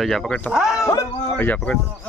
ભૈયા પકડતો ભૈયા પકડતો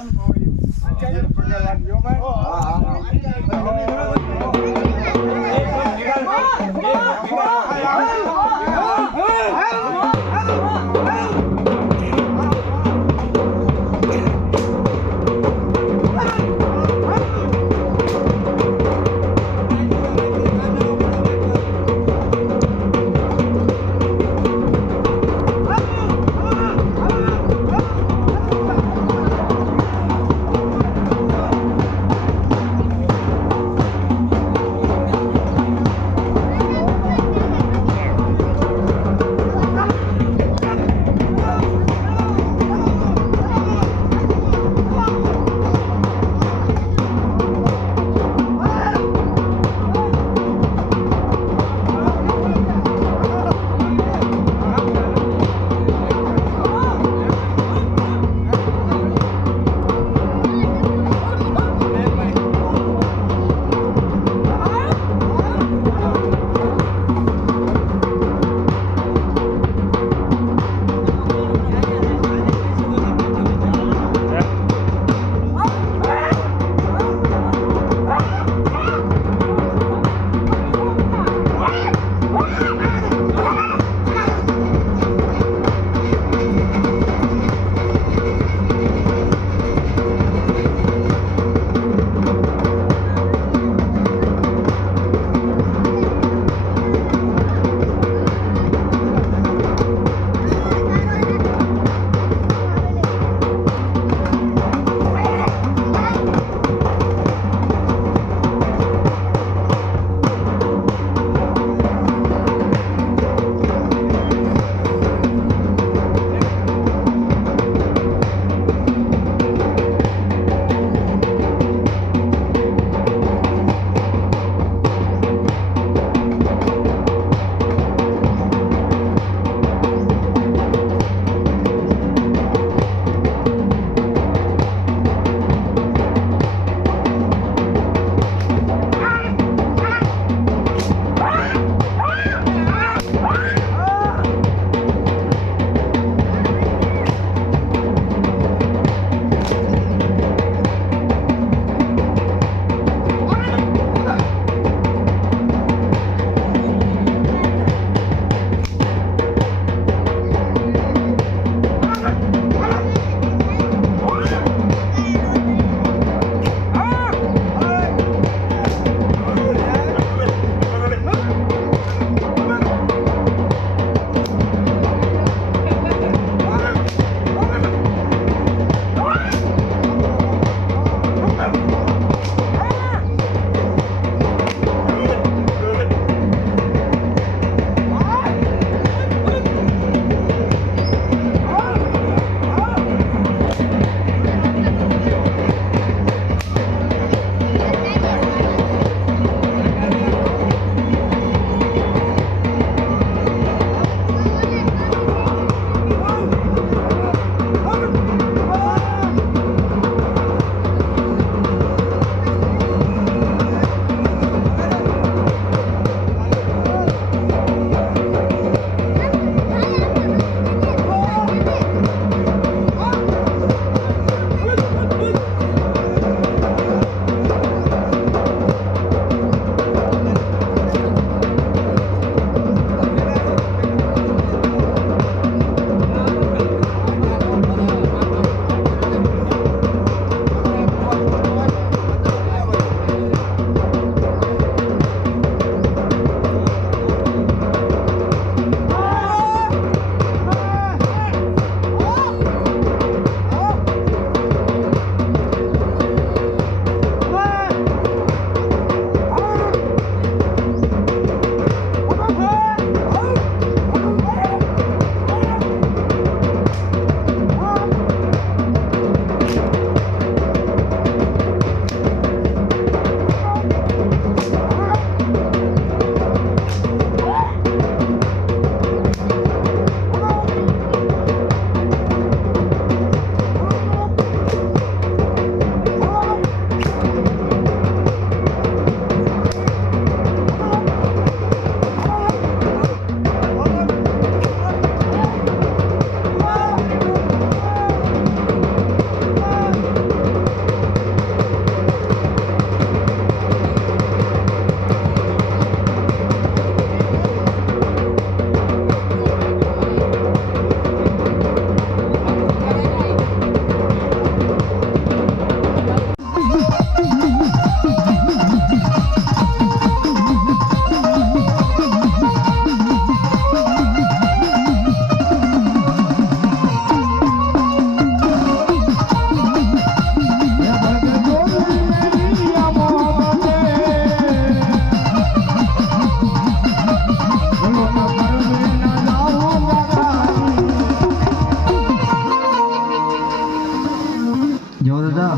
દાદા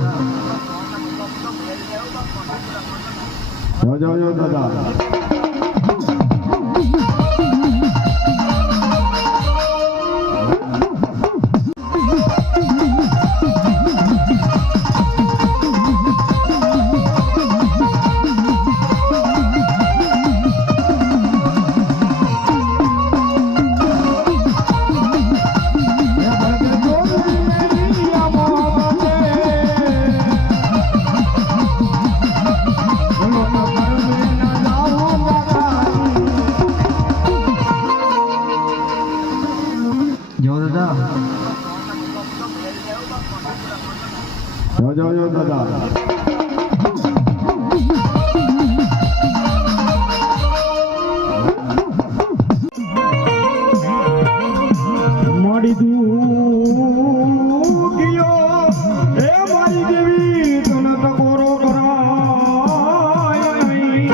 જો દાદા જો દાદા મોડી તું ગયો એ મારી દેવી તને ટકોરો કરાય નહીં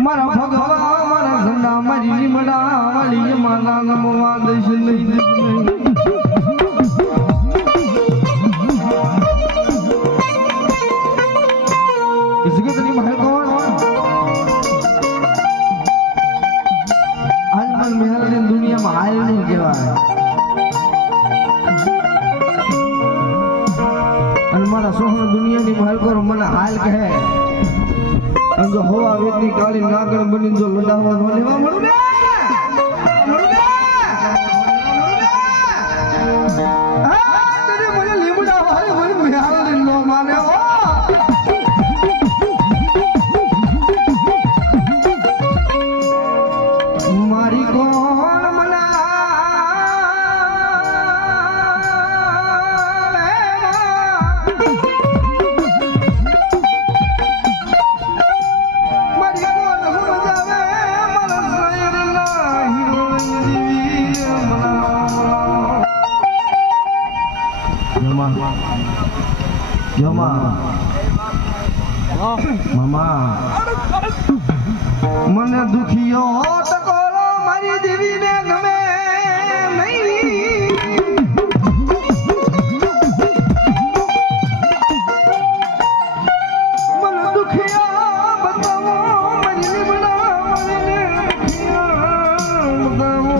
મારા ભગવા મારા ઝંડા મારી લીમડા વાળી મારા નમવા દઈશ નહીં इसके तनी महल कौन आज मन महल ने दुनिया में हाल नहीं कहेवाय અને મારા સોહણ દુનિયાની महल કરો મને હાલ કહે અને જો હવા વેતની કાળી નાગણ બની જો લડાવવા ન લેવા મળું ને તને મને લીમડા વાળી મને મેહાલ ને નો માને હો મારી કોણ મના મામા મને દુખિયો ટકોરો મારી દેવીને ગમે નહીં મને દુખિયા બતાવો મારી લીમડા મને બતાવો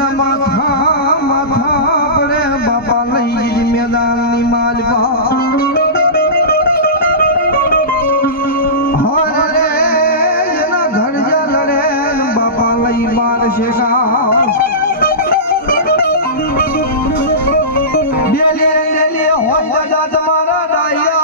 જેના માથા પડે બાપા લઈ ગઈ મેદાનની માલપા હરે એના ઘરજા લડે બાપા લઈ બાર શેષા ડેલી હોય દાદા તમારા ડાયા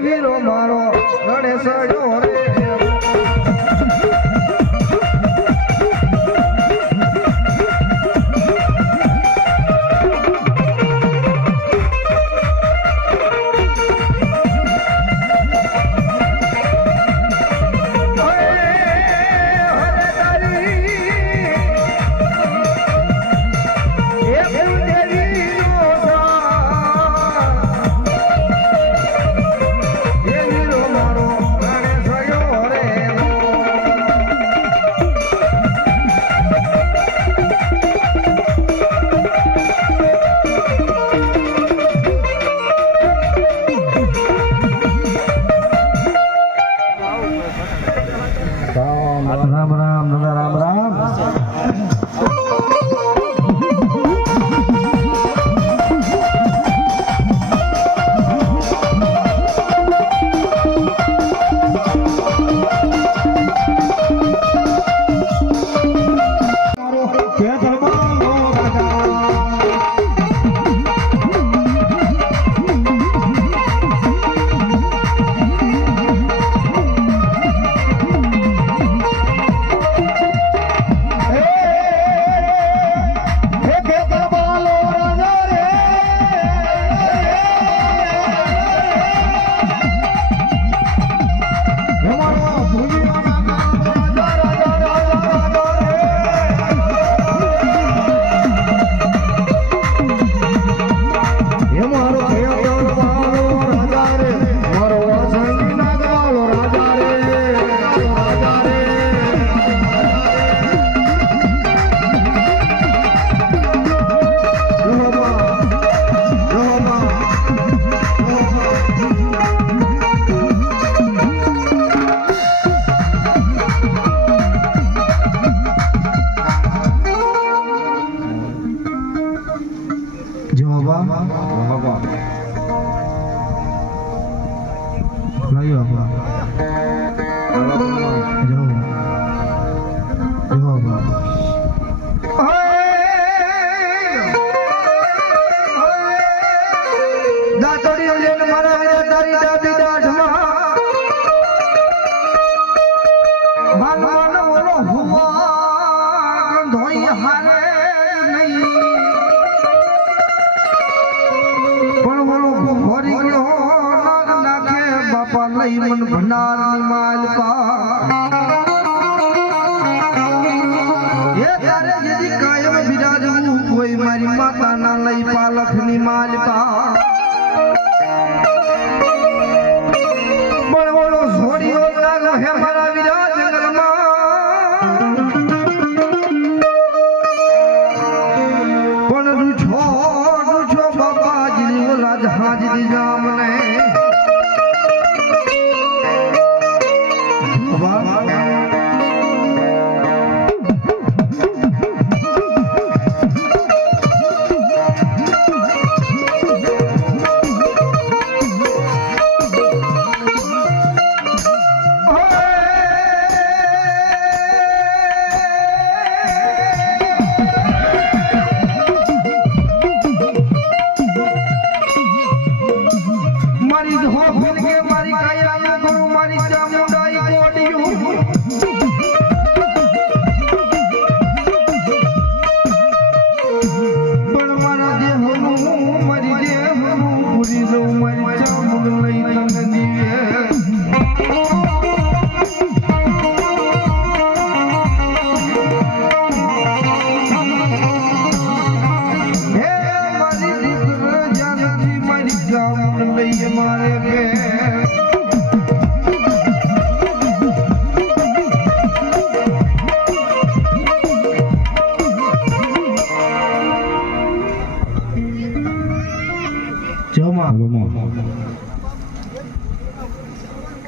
વીરો મારો ગણેશ જો રે રામ રામ દાદા રામ રામ મન ભંડારની માલપા એ તારે જેથી કાયમ બિરાજવું કોઈ મારી માતાના લઈ પાલખની માલપા બળવળો છોડીઓ લાગો હે મારા વિરા જંગલમાં પણ રૂછો બાપાજી ઓલા જહાજની જામને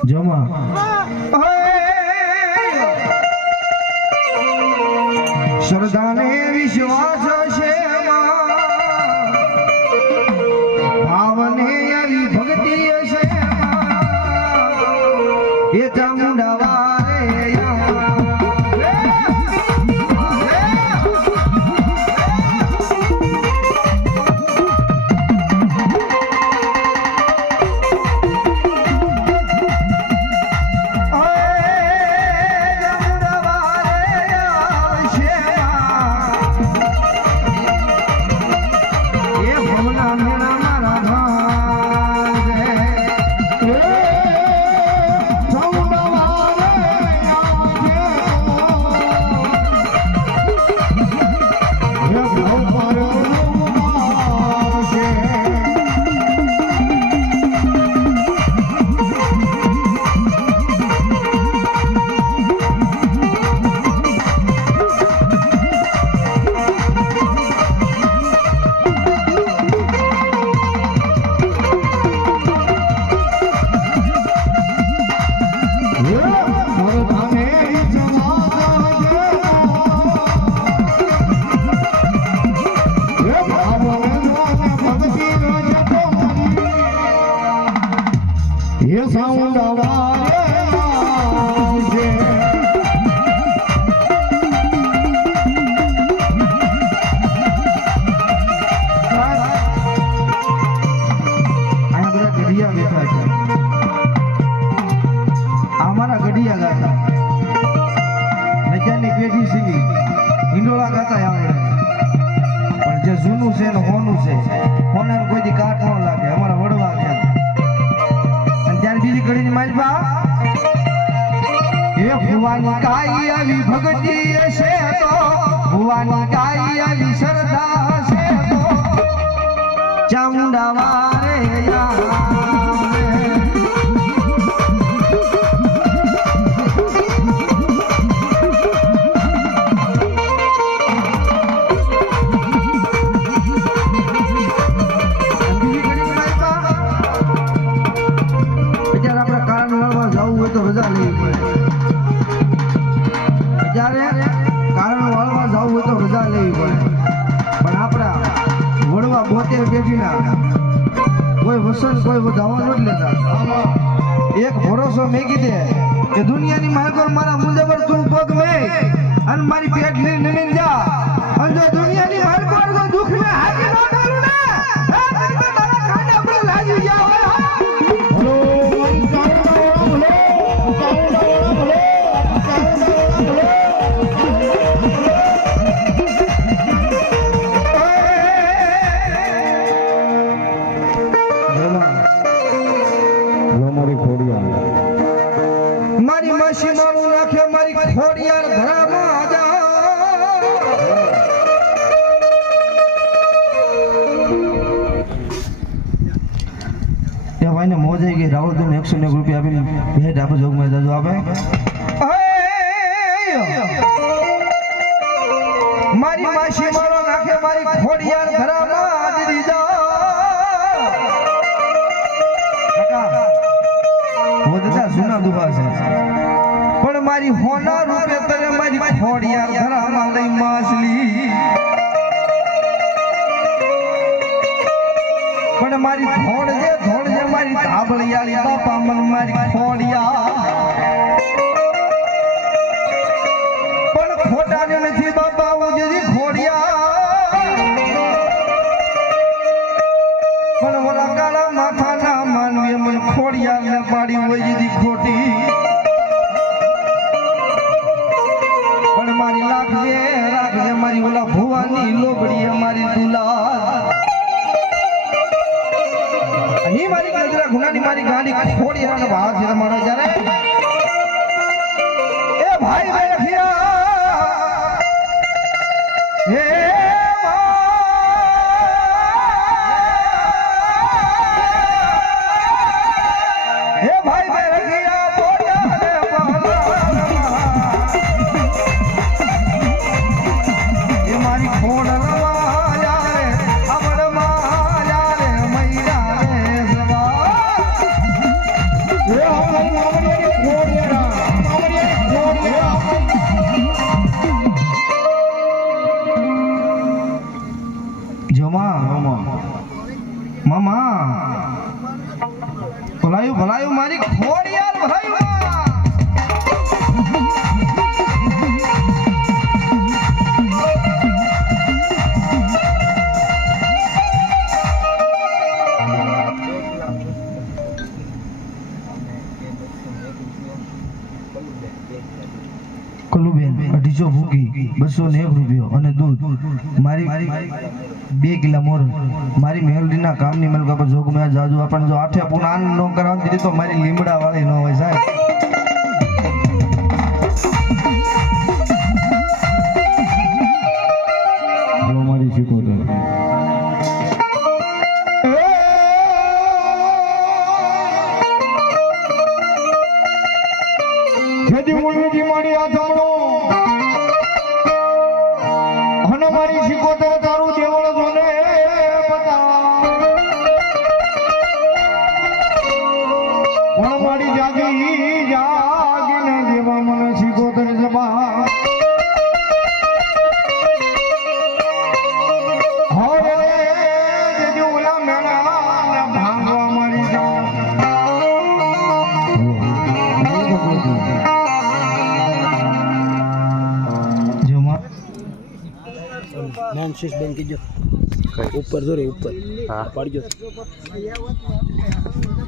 જમા શ્રદ્ધાને વિશ્વાસ છે ભાવને આવી ભક્તિ છે એ ચામુંડા વારે અમારા ગઢિયા ગાતા નજાની પેઢી સીધી હિંડોળા ગાતા આવડે પણ જે જૂનું છે ને હોનું છે હોનાનું કોઈ દી કાટ ન લાગે અમારા વડવા ગયા અને ત્યારે બીજી ઘડીની મારી બા એ ભુવાની કાઈ આવી ભગતી છે તો ભુવાની કાઈ આવી શ્રદ્ધા છે તો ચામુંડા વારે તો રજા લેવી પડે જ્યારે કારણ વાળવા જવું હોય તો રજા લેવી પડે પણ આપણા વડવા 72 પેઢીના કોઈ વસન કોઈ દવા નથી લેતા એક ભરોસો મેગી દે કે દુનિયાની માલકોર મારા મુંડે પર તું પગ મે અને મારી પેટ લઈ નીકળી જા અને જો દુનિયાની માલકોર તો દુખ મે હાકી ન ડાલું ને તો તારા ખાને પર લાગી જાવ મારી માસી મારું નાખે મારી ખોડિયાર ધરામાં જા એ ભાઈને મોજ આવી ગઈ રાહુલ તમે 101 રૂપિયા આપીને ભેટ આપો જોગમાં જાજો આપે મારી માસી મારો નાખે મારી ખોડિયાર ધરામાં હાજરી જા કાકા વધતા જૂના દુબા છે પણ મારી હોના રૂપે તને મારી ખોડિયાર ધરામાં લઈ માસલી પણ મારી ધોળ જે મારી ધાબળિયાળી બાપા મન મારી ખોડિયા પણ ખોટા ને નથી બાપા હું જે ખોડિયા પણ ઓલા કાળા માથા ના માનવી મન ખોડિયાર ને પાડી હોય જીધી ખોટી પણ મારી રાખજે મારી ઓલા ભુવાની લોબડી મારી દુલાર ની મારી ગજરા ગુનાની મારી ગાડી ખોડિયાનો ભાવ છે તમારો જ્યારે એ ભાઈ રખિયા હે ઘી 201 રૂપિયો અને દૂધ મારી 2 કિલા મોર મારી મેલડીના કામની મલકા પર જોગ મેં જાજુ આપણને જો આઠે પૂના આન નો કરાવતી દીધી તો મારી લીમડા વાળી ન હોય સાહેબ મારી શીખો તો જેદી મુળજી મારી આ સાંભળો અને મારી શીખોતર તારું દેવળ જોને પણ મારી જાગીને દેવા મને શીખોતર જબા હવે જેદી ઓલા મેણા ભાંગવા મારી શીશ બેન કીજો ઉપર જોરે ઉપર હા પાડજો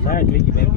ના જોઈ કે બેન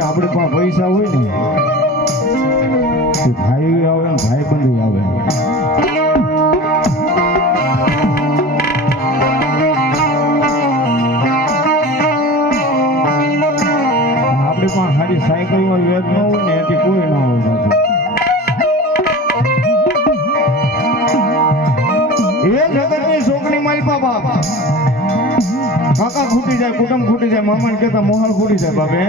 આપણે પાસે પૈસા હોય ને ભાઈ આવે ને ભાઈ બંધ આવે આપણી પાસે સારી સાયકલ માં વેદ ન હોય ને એથી કોઈ ના હોય એ જગતની છોકરી મારી બાપા કાકા ખૂટી જાય કુટુંબ ખૂટી જાય મામા ને કેતા મોહાલ ખૂટી જાય બાપે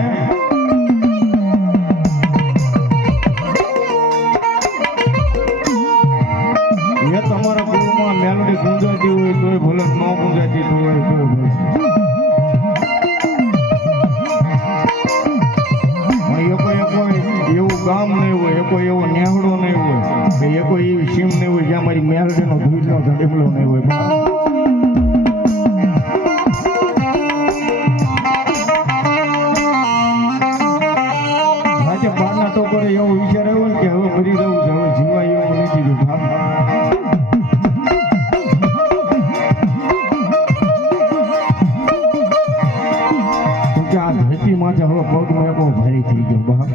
એ તમારા કુળમાં મેલોડી ગુંજાતી હોય તોય ભલે ન ગુંજાતી હોય તોય ભલે એવું ગામ નહીં હોય કોઈ એવો નેહડો નહીં હોય એ કોઈ એવી સીમ નહીં હોય જ્યાં મારી મેલડીનો ધૂળનો ધડીમલો નહીં હોય આજે બારના તો કરે એવો વિચાર આવ્યો ને કે હવે મરી જવું છે હવે જીવાય એવું નથી દીધું કે આ ધરતી માથે હવે પગનો એકો ભારી થઈ ગયો બા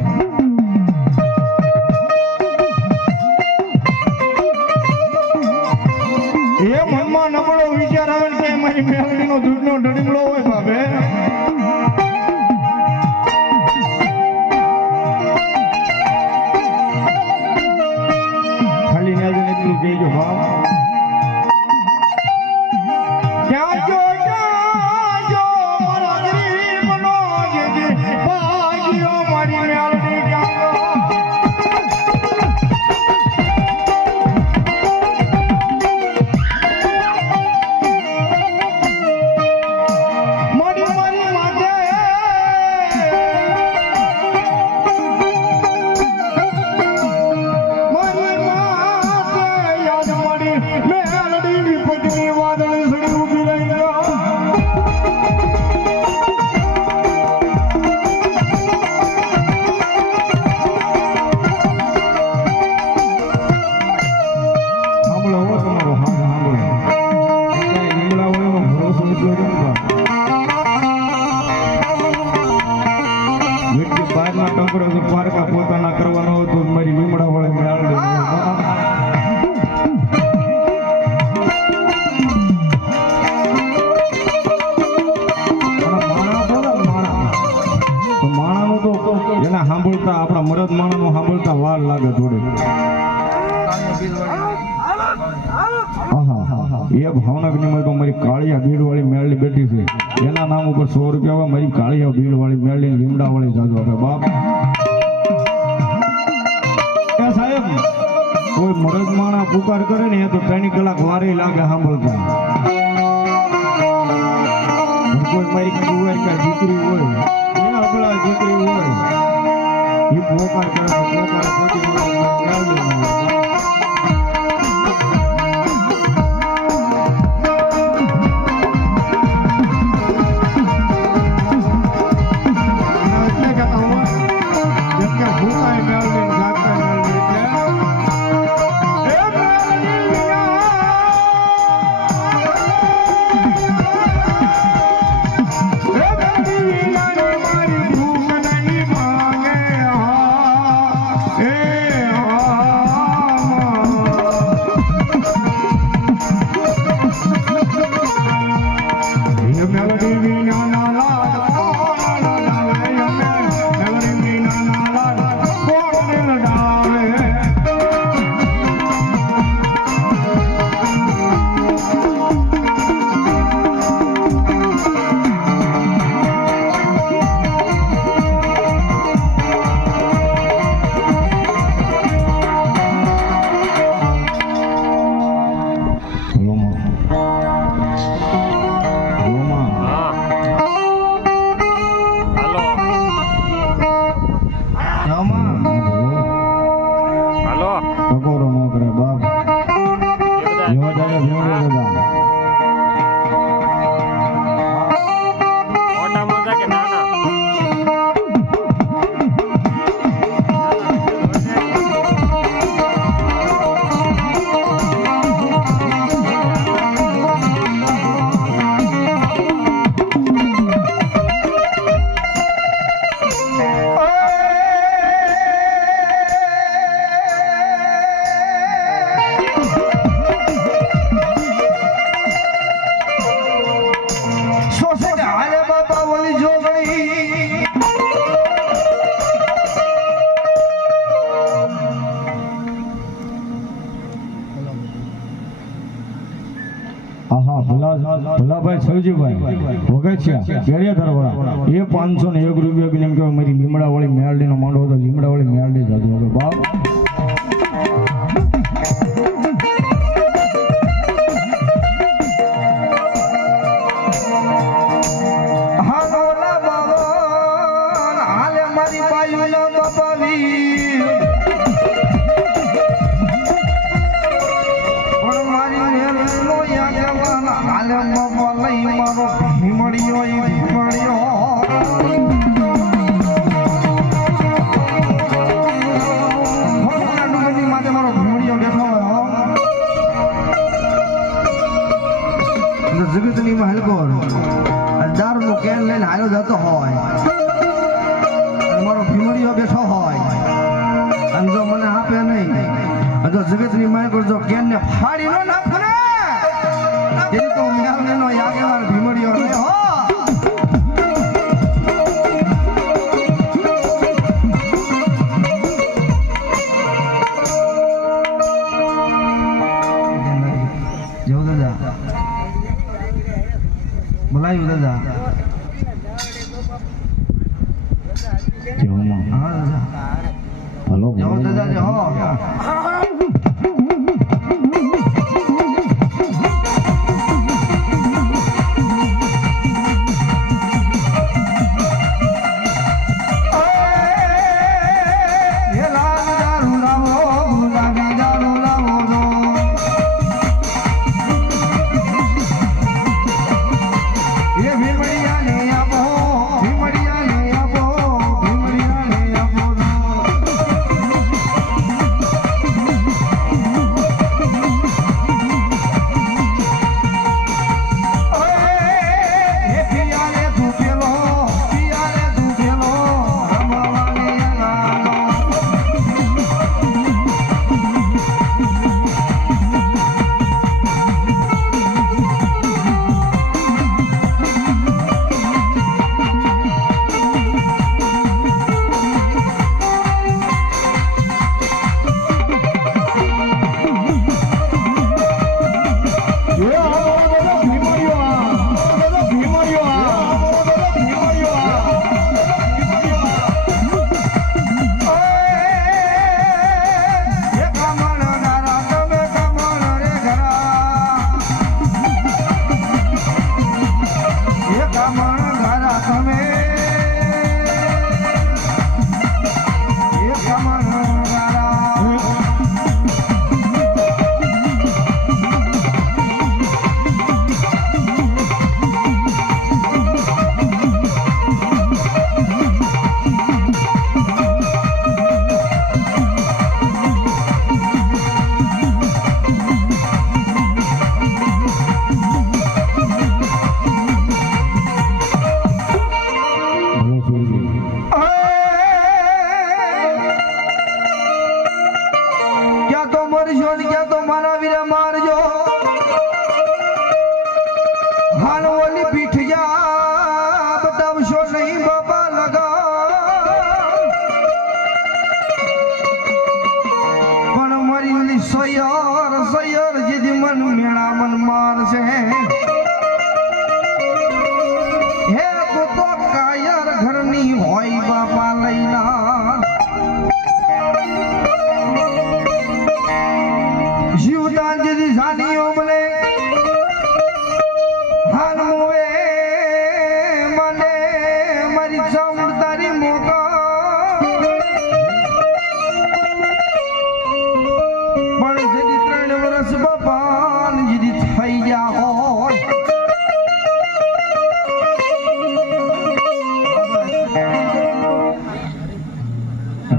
એ મનમાં નબળો વિચાર આવે ને કે મારી મેલડીનો દૂધનો ડડીમલો હોય બાપે ખાલી ને એટલું કહેજો બાપ ક્યાં જો મારી છોકરો તો પારકા પોતાના કરવાનો હતો મારી લીમડા વળે મેળ માણાનું તો એના સાંભળતા આપણા મરદ માણાનું સાંભળતા વાર લાગે થોડી એ ભાવનગરની માં તો મારી કાળિયા બીડવાળી મેળલી બેઠી છે એના નામ ઉપર 100 રૂપિયા મારી કાળિયા બીડવાળી મેળલી લીમડા વાળી જાજો હવે બાપ એ સાહેબ કોઈ મરદ માણા પુકાર કરે ને એ તો 3 કલાક વારે લાગે સાંભળતા કોઈ મારી કુંવર કા દીકરી હોય એ અબળા દીકરી હોય એ પોકાર કરે પોકાર પોતી મેળલી ભલાભાઈ સવજીભાઈ વગેચિયા કેરિયા ધરવાળા એ 501 રૂપિયા બી એમ કહેવાય મારી લીમડા વાળી મેળડી નો માંડો હતો લીમડા વાળી મેળડી જાતું હવે બાપ જગતની મહેલકોર દારૂ નું કેન લઈને હાલો જતો હોય મારો ભીમડીઓ બેઠો હોય અને જો મને આપે નહીં જો જગતની મહેલકોર જો કેન ને ફાડી ન નાખે ને એ તો મેલ નો યાગેવાર ભીમડીઓ ને હો બોલાયું દાદા હલો જાઓ દાદા જાઓ નહીં બાપા લગા પણ મારી ઓલી સૈયર જીદી મન મેળા મન માર છે હે તો કાયર ઘરની હોય બાપા લઈના જીવદાન જીદી જાની ઓમલે હાલ મોવે મને મારી ચામડ તારી મોકા પણ જેથી 3 વર્ષ બાપા જીદી થઈ ગયા હોય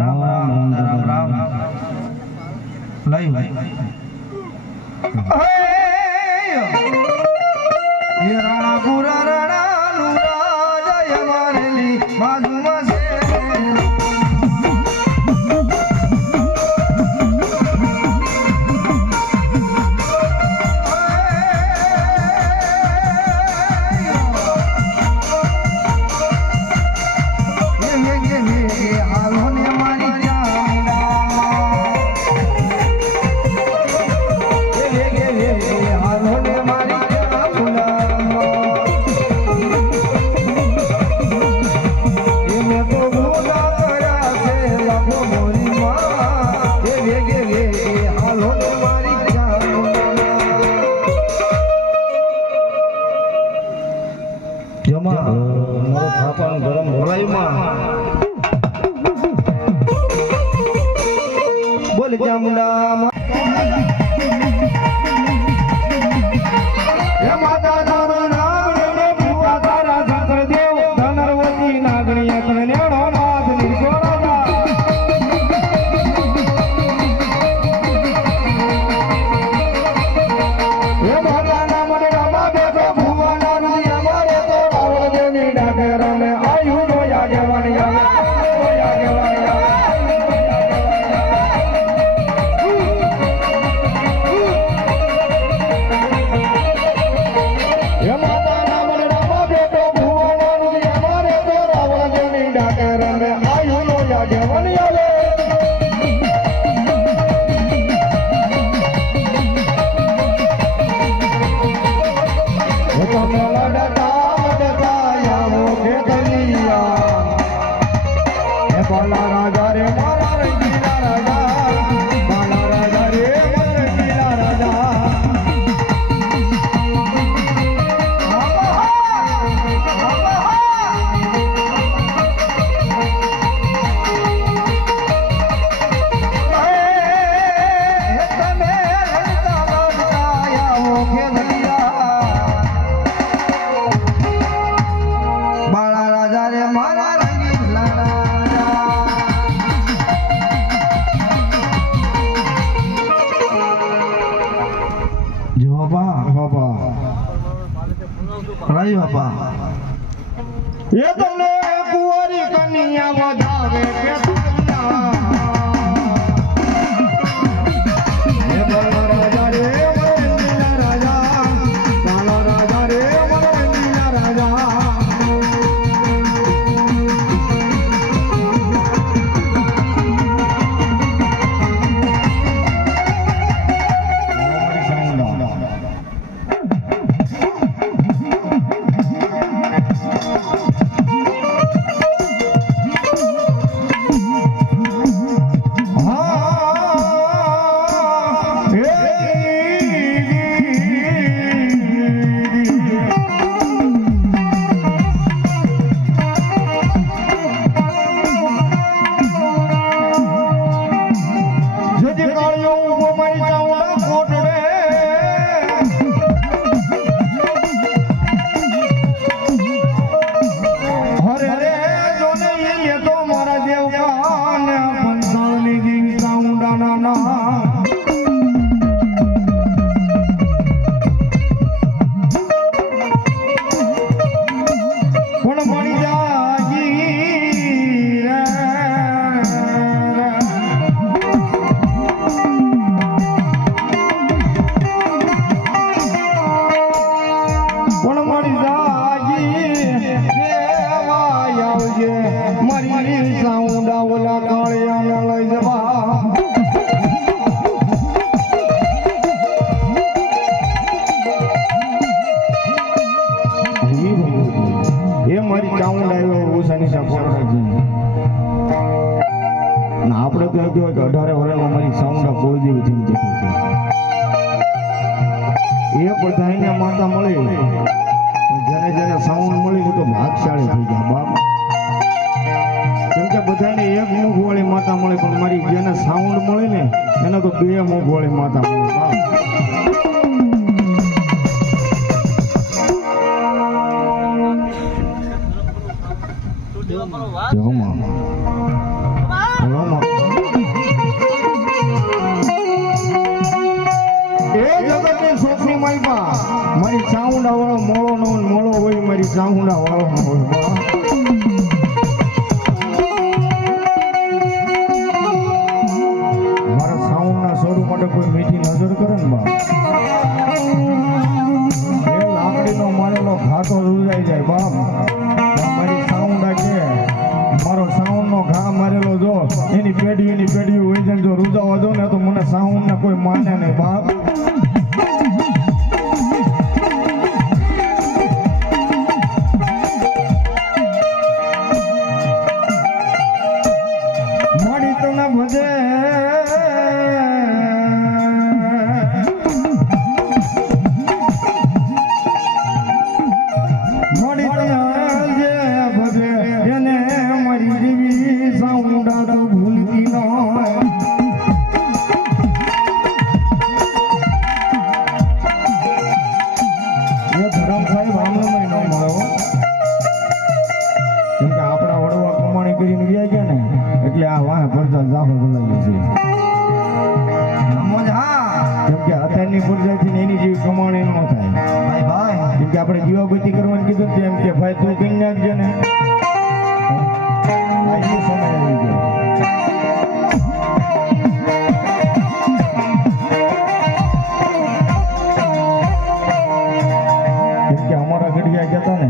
રામ રામ રામ રામ લઈ ભાઈ રાણા પુરા રાણા નુરા જય મારેલી બાજુમાં છે બોલ ચામુંડા હે માતા તારું નામ લેને ભૂવા તારા સાસર દેવ ધનરવતી નાગણીયા કલ્યાણો નાથ નિર્ગોળા હે માતા નામ રામા બેઠો ભૂવા નાની અમારે તો રાવણ દેવની ડાકર અમે આયુ નો યાગવાની આવે ये તમને કુંવારી કન્યા વધાવે કે રાજા રે રાજા કાલા રાજા રે રાજા આવજે મારી સાઉન્ડા ઓલા કાળિયાને લઈ જવા એ મારી ચાઉંડ આવ્યો ઉષાની સાપોરજી ના આપણે તો કહ્યું કે 18 વર્ષમાં મારી સાઉન્ડા કોઈ જેવી થઈ જતી છે એ બધાને માતા મળી જેને જેને સાઉન્ડ મળી તો ભાગશાળી થઈ ગયા બાપ કેમ કે બધાને એક મુખ વાળી માતા મળે પણ મારી જેને સાઉન્ડ મળે ને એને તો બે મુખ વાળી માતા મળે બાપ મારી ચાઉંડા વાળો મોળો નો મોળો હોય મારી ચાઉંડા વાળો મારા સાઉન્ડ ના સ્વરૂપ માટે કોઈ મીઠી નજર કરે ને બા એ લાકડી નો મારેલો ઘાટો રૂજાઈ જાય બાપ મારી સાઉન્ડા કે મારો સાઉન્ડ નો ઘા મારેલો જો એની પેઢી હોય જાય જો રૂજાવા દો ને તો મને સાઉન્ડ ને કોઈ માને નહીં બાપ આપણે જીવાબતી કરવાનું કીધું તેમ કે ભાઈ તું કઈ નાખજે ને સમય આવી ગયો કેમ કે અમારા ઘડિયા કહેતા ને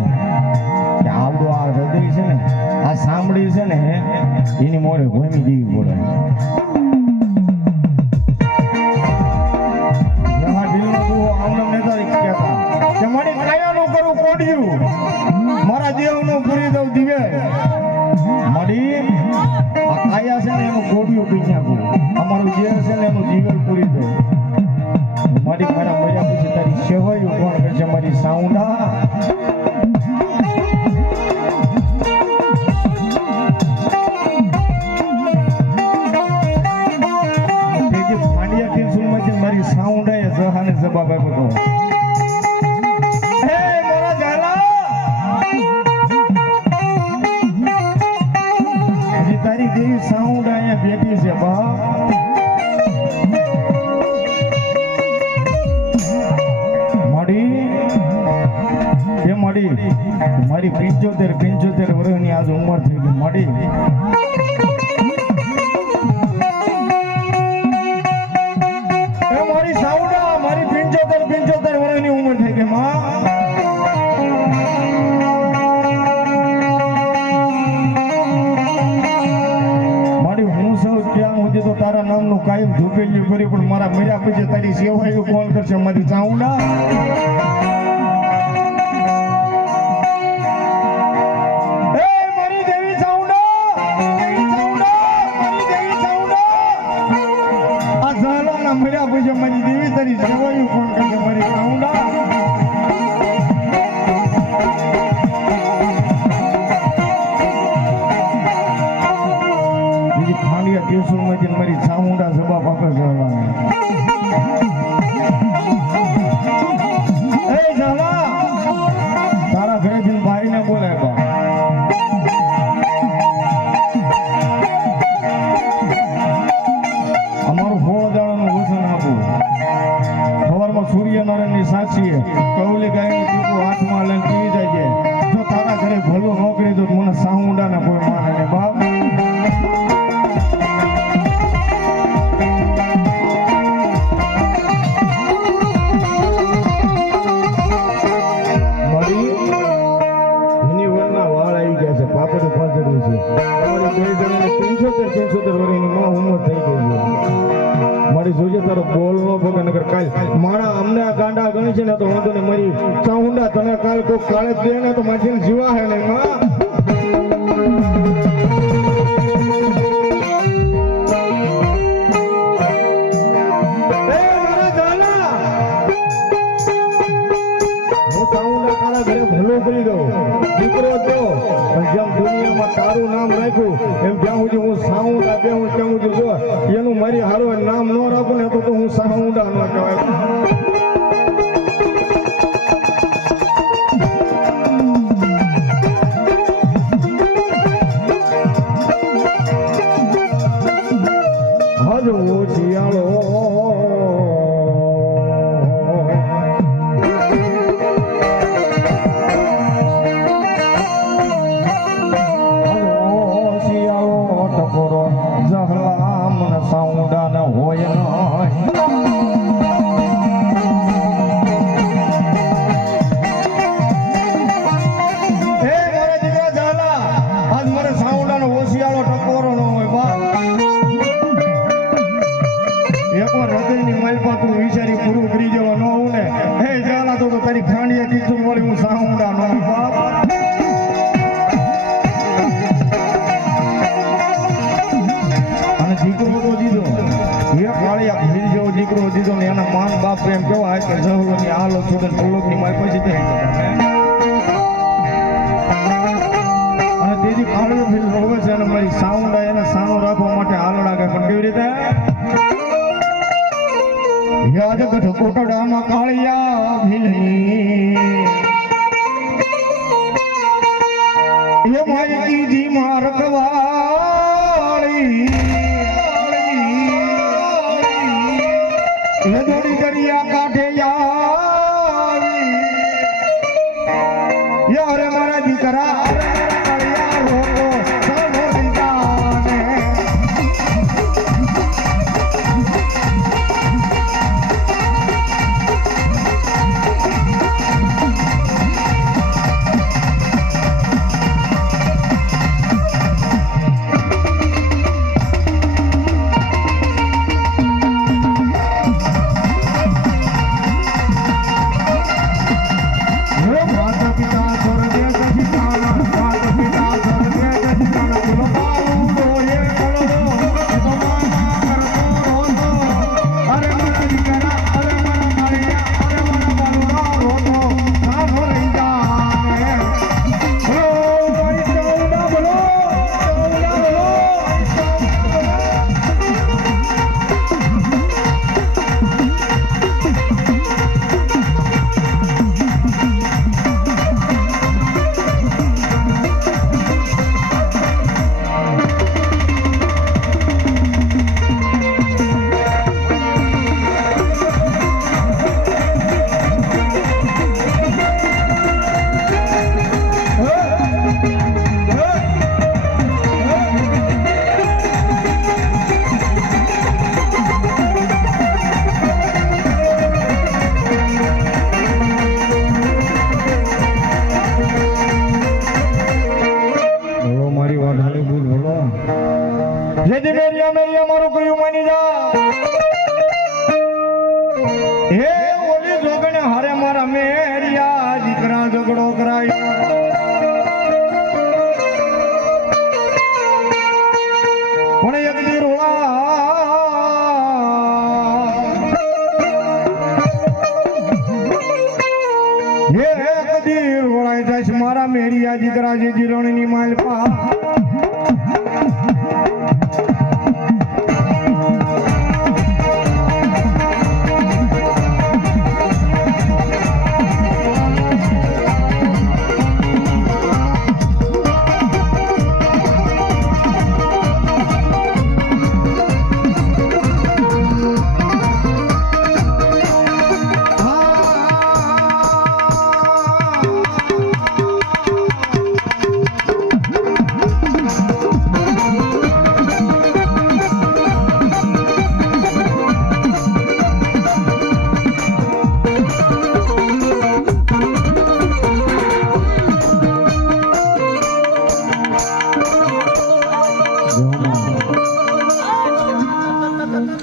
કે આવડું આ હૃદય છે ને આ સાંભળી છે ને એની મોડે ભૂમિ જીવી પડે મારા દેવ નું પૂરી દઉં દિવે મળી આ કાયા છે ને એનું કોડિયું પી નાખું અમારું જે છે ને એનું જીવન પૂરી દઉં મારી મારા મર્યા પછી તારી સેવાયું કોણ કરશે મારી સાઉન્ડા મારી સાઉન્ડા એ જહાને જવાબ આપ્યો તારી દેવી સાઉન્ડ અહીંયા બેઠી છે બા મળી મારી 75 વર્ષની આજ ઉંમર થઈ ગઈ મળી મારી સાઉન્ડા મારી 75 વર્ષની ઉંમર થઈ ગઈ માં તો તારા નામનું કાયમ ધૂપેલ્યું કરી પણ મારા મર્યા પછી તારી સેવાયું કોણ કરશે મારી ચાઉંડા મારી દેવી ચાઉંડા આ ઝાલાના મર્યા પછી મારી દેવી તારી સેવાયું કોણ કરશે મારી ચાઉંડા મારી ચામુંડા જબા પાકર તારા ઘરેથી ભાઈ ને બોલાય અમારું 16 દાડાનું વચન આપું સવારમાં સૂર્યનારાયણ ની સાક્ષીએ કૌલી ગાયનું ટીપું હાથમાં લઈને પીવી જાય જો તારા ઘરે ભલું નોકરી તો મને સાઉન્ડા ને કોઈ માને બાપ 75 વર્ષની મને ઉંમર થઈ ગઈ છે મારી જોજે તારો બોલ નો ભગે નગર કાલ મારા અમને આ ગાંડા ગણી છે ને તો વાંધો ને મારી ચાઉંડા તને કાલ કોઈ કાળે દે ને તો મારી જીવા હે ને માં કરી દો દીકરો તો જેમ દુનિયામાં તારું નામ રાખ્યું એમ જ્યાં સુધી હું સાઉન્ડા બે હું ત્યાં સુધી જો એનું મારી હારો નામ ન રાખું ને તો હું સાઉન્ડા ન કહેવાય હજ ઓછિયાળો એમ કેવા કે જહુરની આલો છોડે સલોકની માય પછી થઈ અને તેજી કાળો ફીલ રોવે છે અને મારી સાઉન્ડ એને સાનો રાખવા માટે હાલ લાગે પણ કેવી રીતે યાદ કઠ કોટડામાં કાળિયા ભીલની એ મારી જી મારકવાળી એ દોડી દરિયા કાંઠે આવી યાર મારા દીકરા મારું કયું માની જા હે ઓલી જોગણે હારે મારા મેરિયા દીકરા ઝઘડો કરાય પણ એક દી રોળા હે એક દી રોળાય જાય મારા મેરિયા દીકરા જે જીરણની માલપા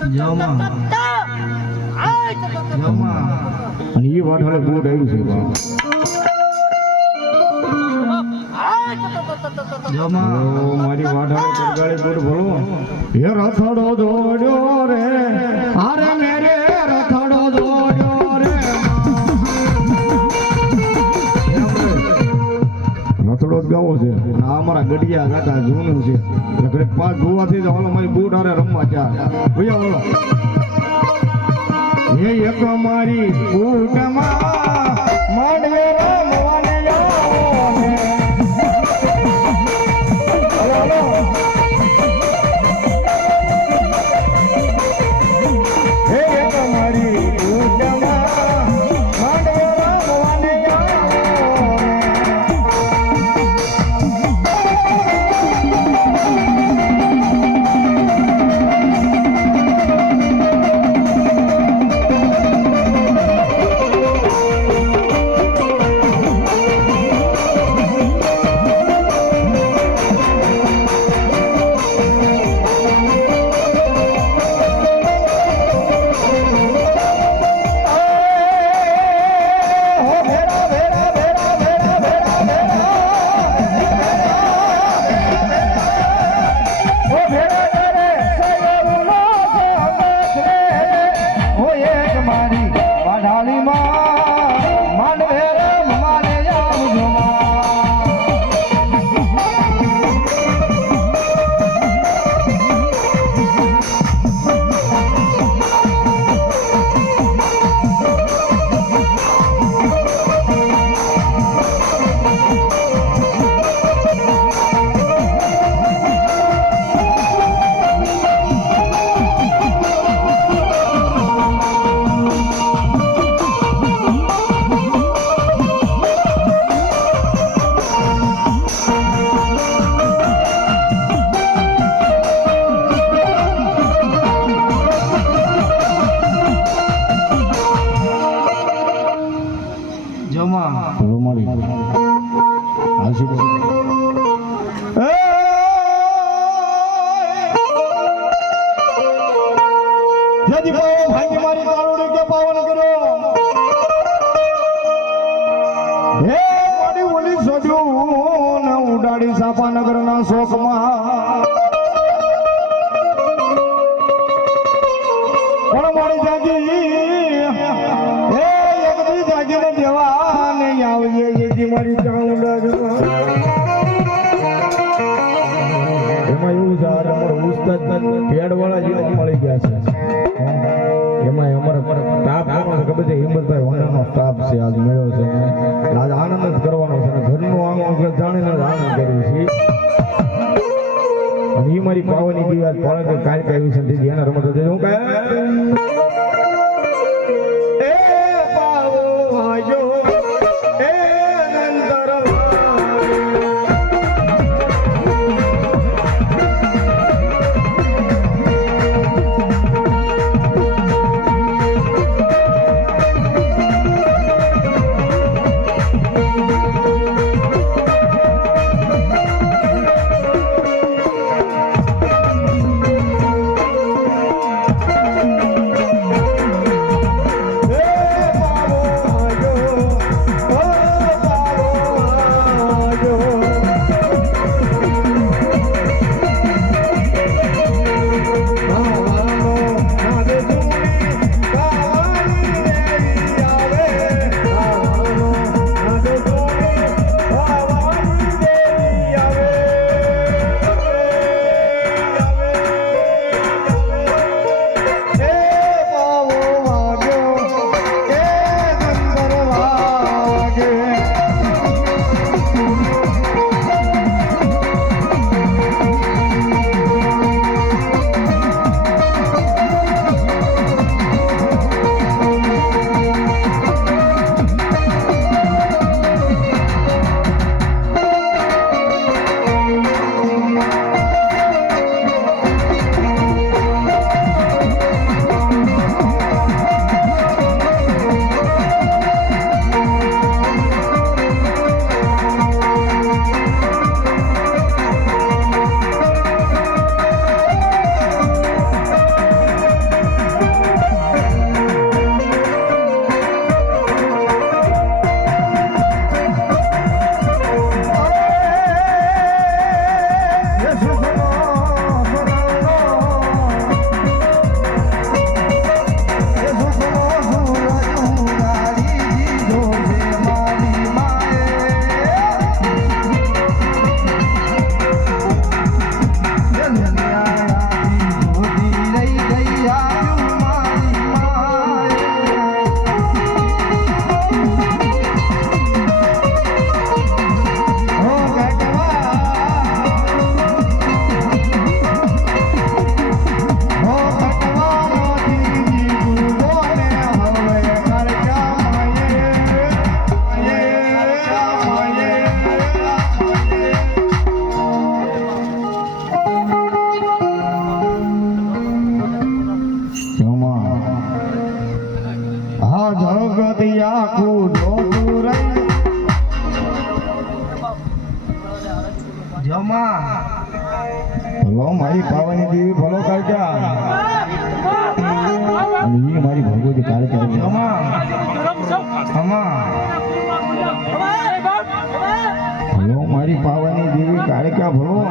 જમા જમા અને એ વાઠાળે બૂટ આવ્યું છે બાપ. જમા ઓ મારી વાઠાળે કરગાળી બૂટ ભલો હે રથડો દોડ્યો રે અરે મેરે રથડો દોડ્યો રે રથડો જ ગાવો છે આ અમારા ગઢિયા ગાતા જૂનું છે એટલે ઘડીક પાંચ ધોવાથી તો ઓલો મારી બૂટ હારે રમવા ચાર ભૈયા બોલો હે એક મારી બૂટમાં માંડવે રમવાને જાઓ ને. Hello, hello. હે એક મારી બૂટમાં માંડવે રમવાને જાઓ ને. જજી પાવો ભાંગી મારી કાળુડી કે પાવન કરો હે મારી ઓલી સોડ્યું ને ઉડાડી સાપાનગર ના શોકમાં પણ મારી જાગી હે એકદી જાગીને દેવા ને આવજે જજી મારી કાળુડા એમાં એવું છે આ અમારો ઉસ્તાદ પેડવાળા જેવા મળી ગયા છે એમાં અમારા સ્ટાફ કોનો છે ખબર છે હિંમતભાઈ વાણાનો સ્ટાફ છે આજ મળ્યો છે આજ આનંદ જ કરવાનો છે ઘરનું આમ જાણીને આનંદ કર્યું છે અને એ મારી પાવાની દિવાલ પાળે કાલ કાવી છે એના રમત છે હું કહે એ પાવો વાજો એ નંદર ભલો મારી પાવાની દેવી ભલો કાઢ્યા અને એ મારી ભગવતી કાઢ્યા ભલો મારી પાવાની દેવી કાઢ્યા ભલો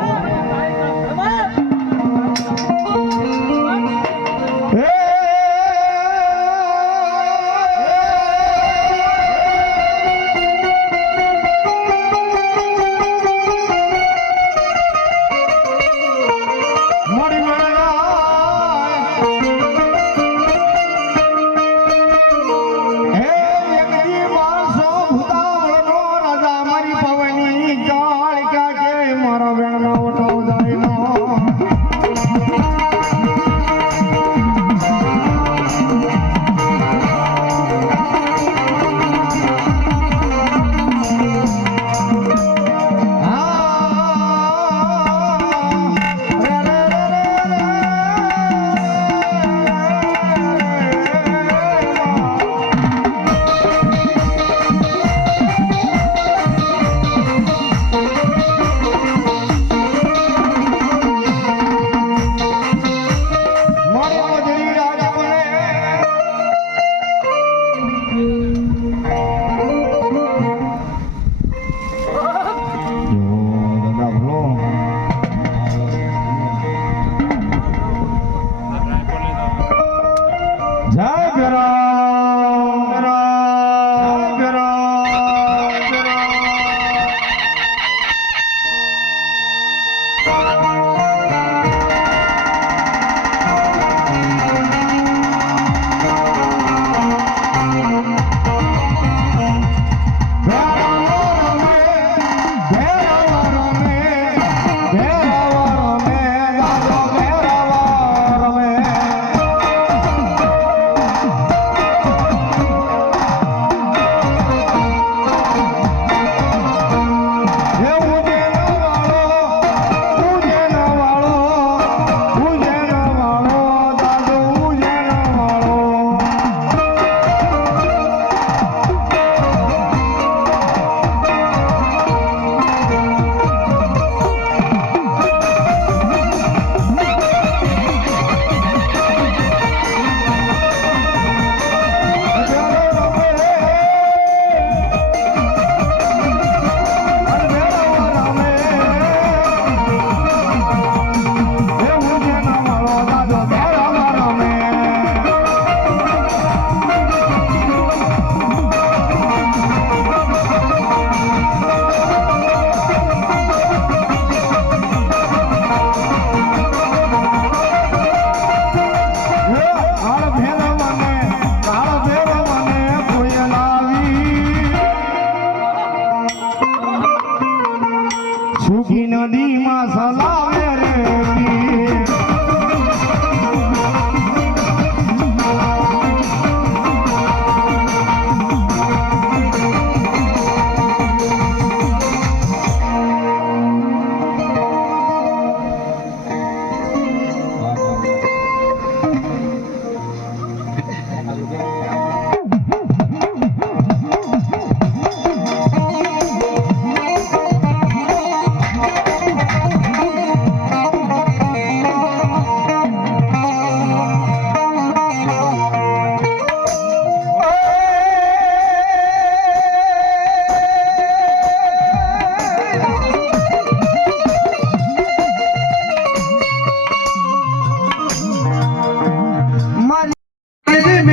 સુખી નદીમાં સલાવે રે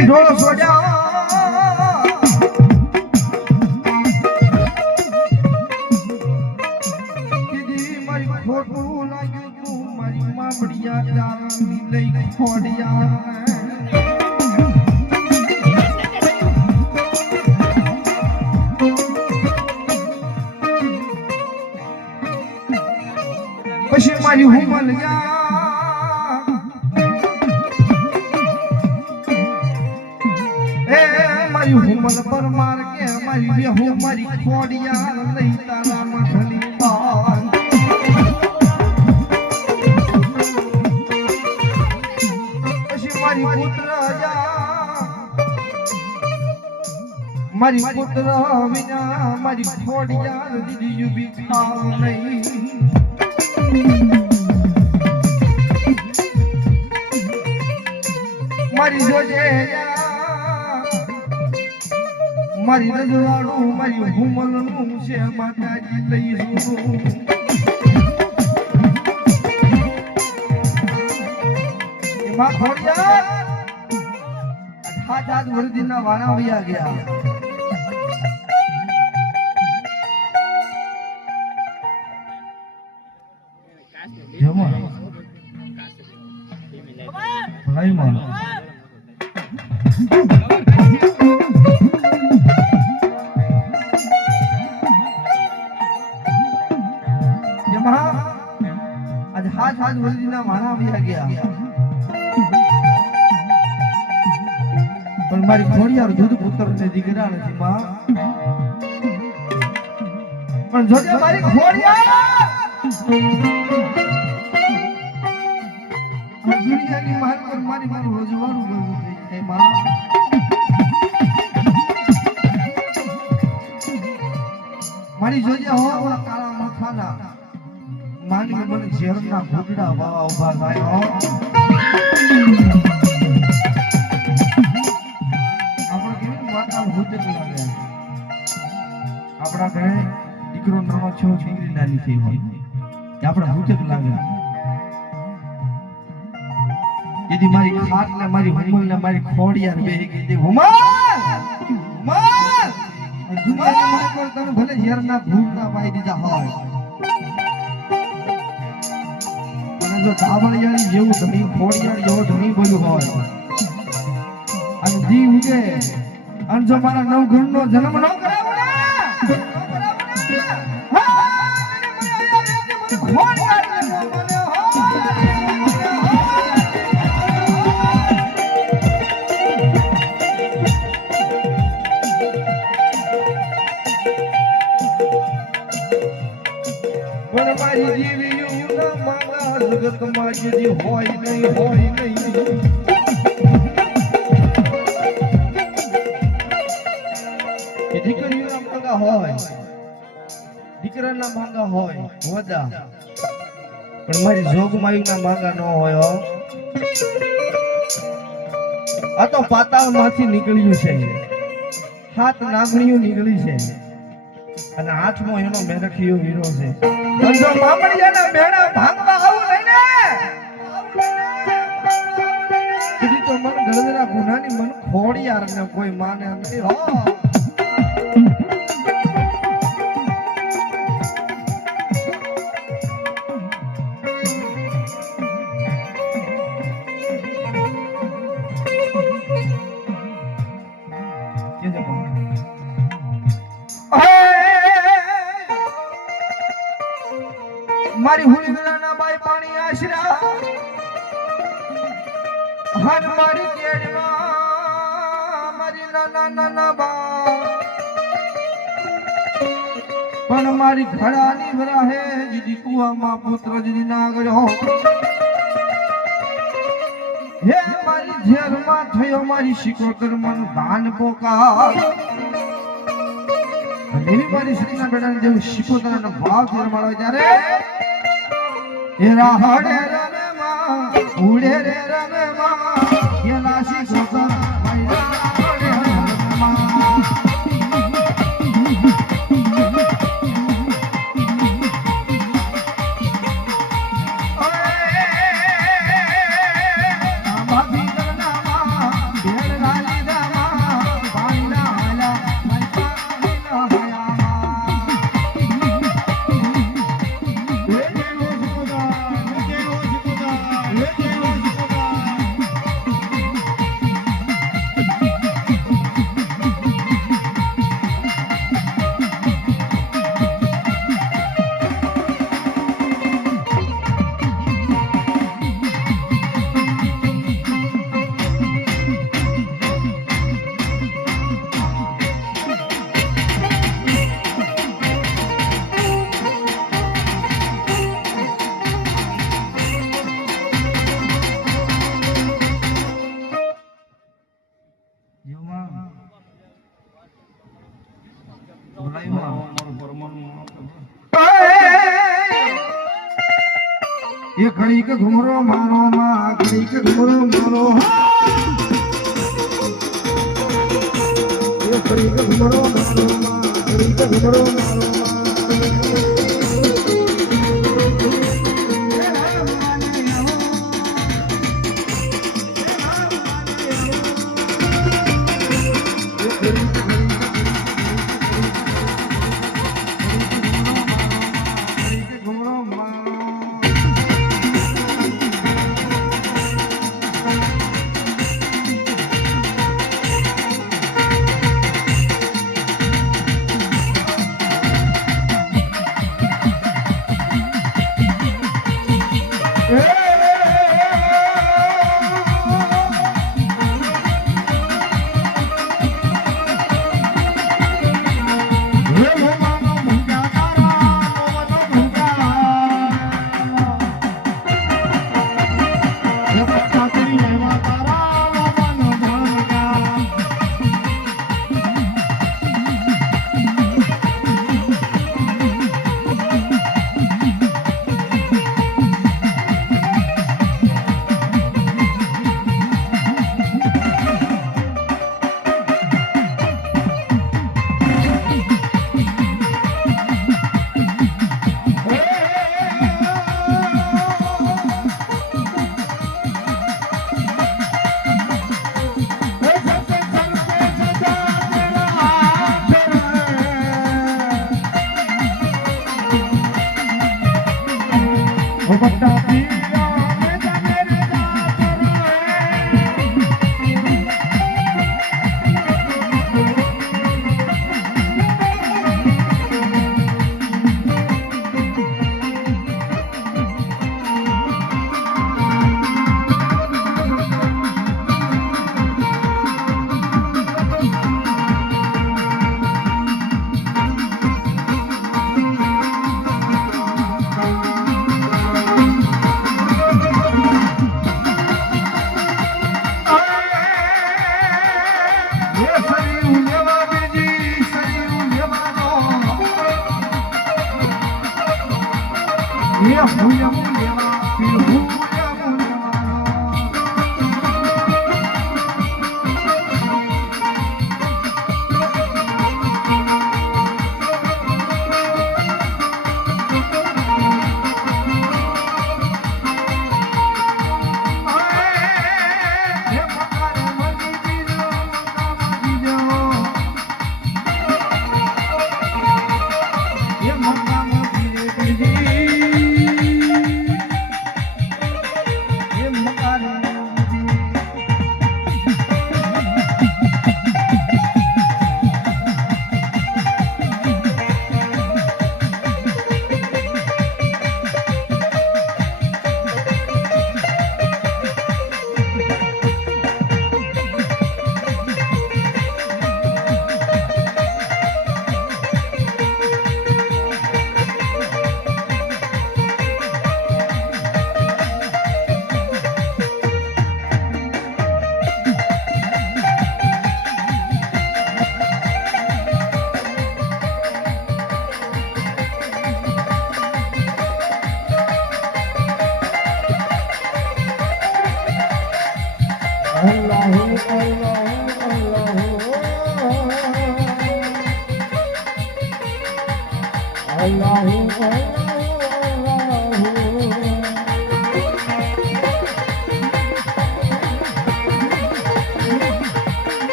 ઢોળ સોજા કીધી મારી ખોટું લાગ્યું તું મારી મામડિયા ચાંદની લઈ ખોડિયા પછી મારી હુમલ ગયા હુમલ પર માર કે મારી બેહુ મારી ખોડિયા લઈ તારા મઠલી પાન પછી મારી પુત્ર જા મારી પુત્ર વિના મારી ખોડિયા દીદી યુ બી ખાવ નહીં મારી રજવાડું મારી હુમલનું છે માતાજી લઈશું એમાં ખોડિયાર હાથ વરદીના વાણા વયા ગયા જમા ભાઈ માં आज हाथ वरदीना वाणा वया ગયા પણ મારી ખોડિયાર દૂધ પુત્ર ને દીકરા નથી માં પણ જોજે મારી ખોડિયાર દુનિયાની માર પર મારી મારું રોજવારું ગયું છે માં મારી જોજે હો કાળા માથાના માની મને ઝેરના ઘૂંટડા વાવા ઉભા થાય હો આપણે કેવી માતા ભૂત લાગે આપણા ઘરે દીકરો નાનો છો દીકરી નાની થઈ હોય આપણા ભૂત લાગે यदि मारी खाट ने मारी हुमल ने मारी खोडियार बेही गई दे हुमल दुनिया में पर तने भले ઝેરના ઘૂંટડા પાઈ દીધા હોય અને જો ધાવળિયાળી જેવું ધણી ખોડિયાર જેવો ધણી બોલ્યું હોય અને જી ઉગે અને જો મારા નવઘણનો જન્મ ન કરાવો ને હા મને ખોડિયાર ને મને જગત માં જેદી હોય નહીં કે દીકરીઓના માંગા હોય દીકરાના માંગા હોય વદા પણ મારી જોગમાયુના માંગા ન હોય હો આ તો પાતાળ માંથી નીકળ્યું છે હાથ નાગણીઓ નીકળી છે અને હાથમાં એનો મેરખીયો હીરો છે જો મામડિયાના મેળા ભાંગવા આવું નહીં ને કીધી તો મન ગળદરા ગુનાની મન ખોડિયાર ને કોઈ માને નહીં હો મારી હુલગલાના બાઈ પાણી આશરા હન મારી કેડમાં મારી નાના બા પણ મારી ઘડાની વરાહે જીદી કુવામાં પુત્ર જીદી ના ગયો હે મારી ઝેરમાં થયો મારી શિકોતર મન દાન પોકાર એવી મારી શ્રીના બેટાને જેવું શિકોતરના ભાવ ધર્માળો ત્યારે એ રાહડે રનમાં ઉડે રે રનમાં એ લાશી સોતર મારી રાહડે રનમાં ये घड़ी के घुमरो मारो माँ घड़ी के घुमरो मारो ये ઘુમરો મારો માં ઘુમરો મારો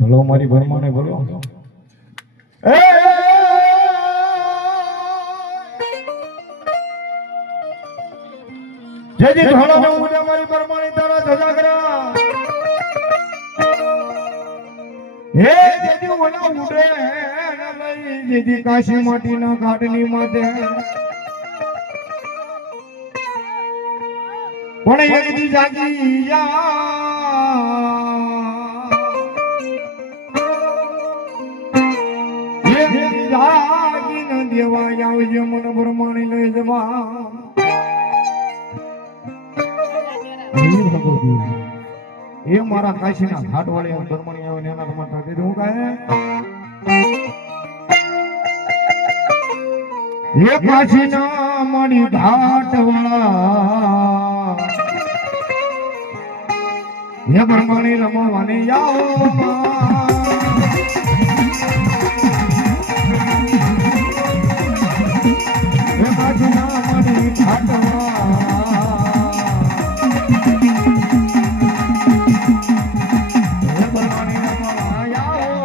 ભલો મારી ભરમાને ભલો જેજી ધોળો ને ઉડે મારી ભરમાની તારા ધજા કરા હે જેજી ઓલા ઉડે ના લઈ જેજી કાશી માટીના ઘાટની માથે પણ એક દી જાગી જા દેવા આવજે મન ભરમાણી લઈ જવા એ મારા કાશીના ઘાટ વાળી ભરમાણી આવે ને એના તમારે કીધું હું કહે એ કાશીના મારી ઘાટ વાળા હે બ્રહ્માની રમવાની આવો હે બાજુના મારી ફાટવા હે બ્રહ્માની રમવા આવો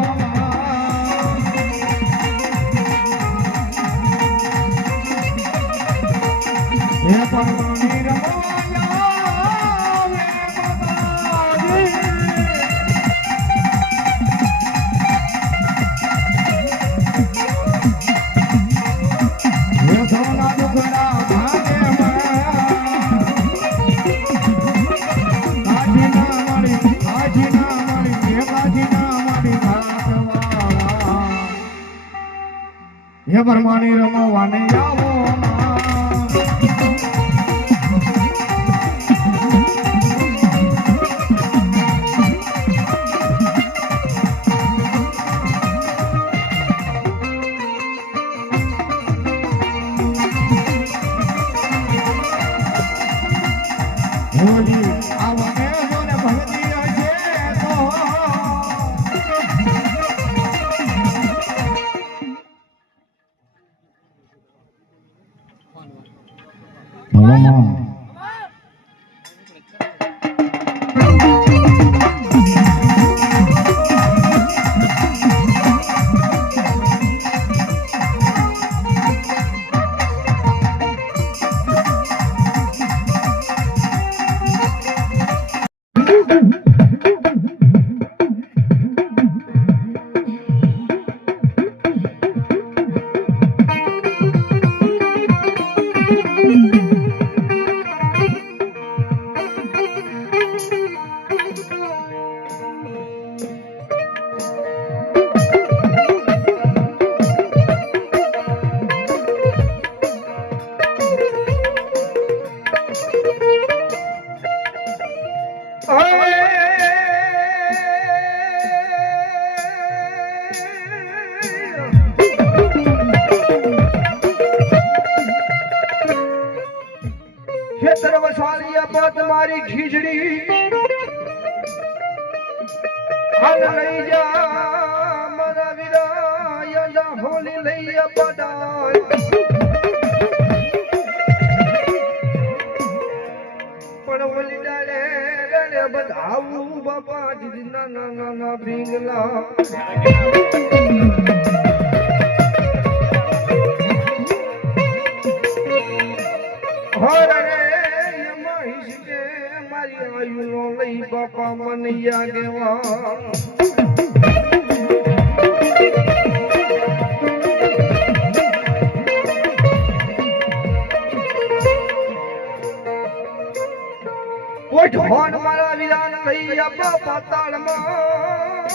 હે બ્રહ્માની રમવા હે બ્રહ્માની રમવાને આવો હોલી આવને જોને ભગતી હશે તો ભલામાં ખેતર વસાલિયા પર તમારી ખીજડી હાલ લઈ જા મારા વીરા યંડા હોલી લઈ પડાય પણ ઓલી ડાળે ડાળે બધાવું બાપા જી નાના નાના ભીંગલા મારી આયુ નો લઈ બાપા મને યાગેવા કોઈ ઢોન મારા વિરાન લઈ બાપા તાળમાં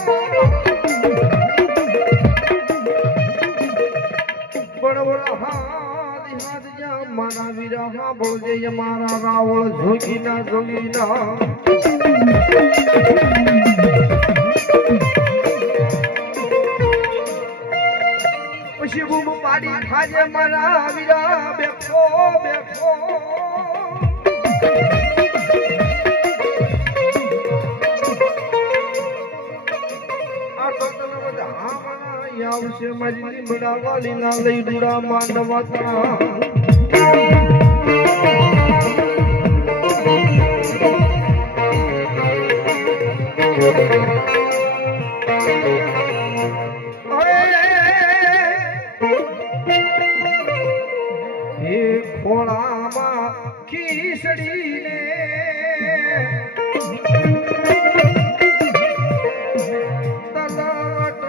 બળવળ હાથ જા મારા વીરા હા બોલજે મારા રાવળ જોગીના જોગીના પછી બૂમ પાડી ખાજે મારા વીરા બેઠો બેઠો આ તો તને બધા આવશે મારી લીમડા વાલી ના લઈ ડુડા માંડવા એ ખોળામાં ખીસડીને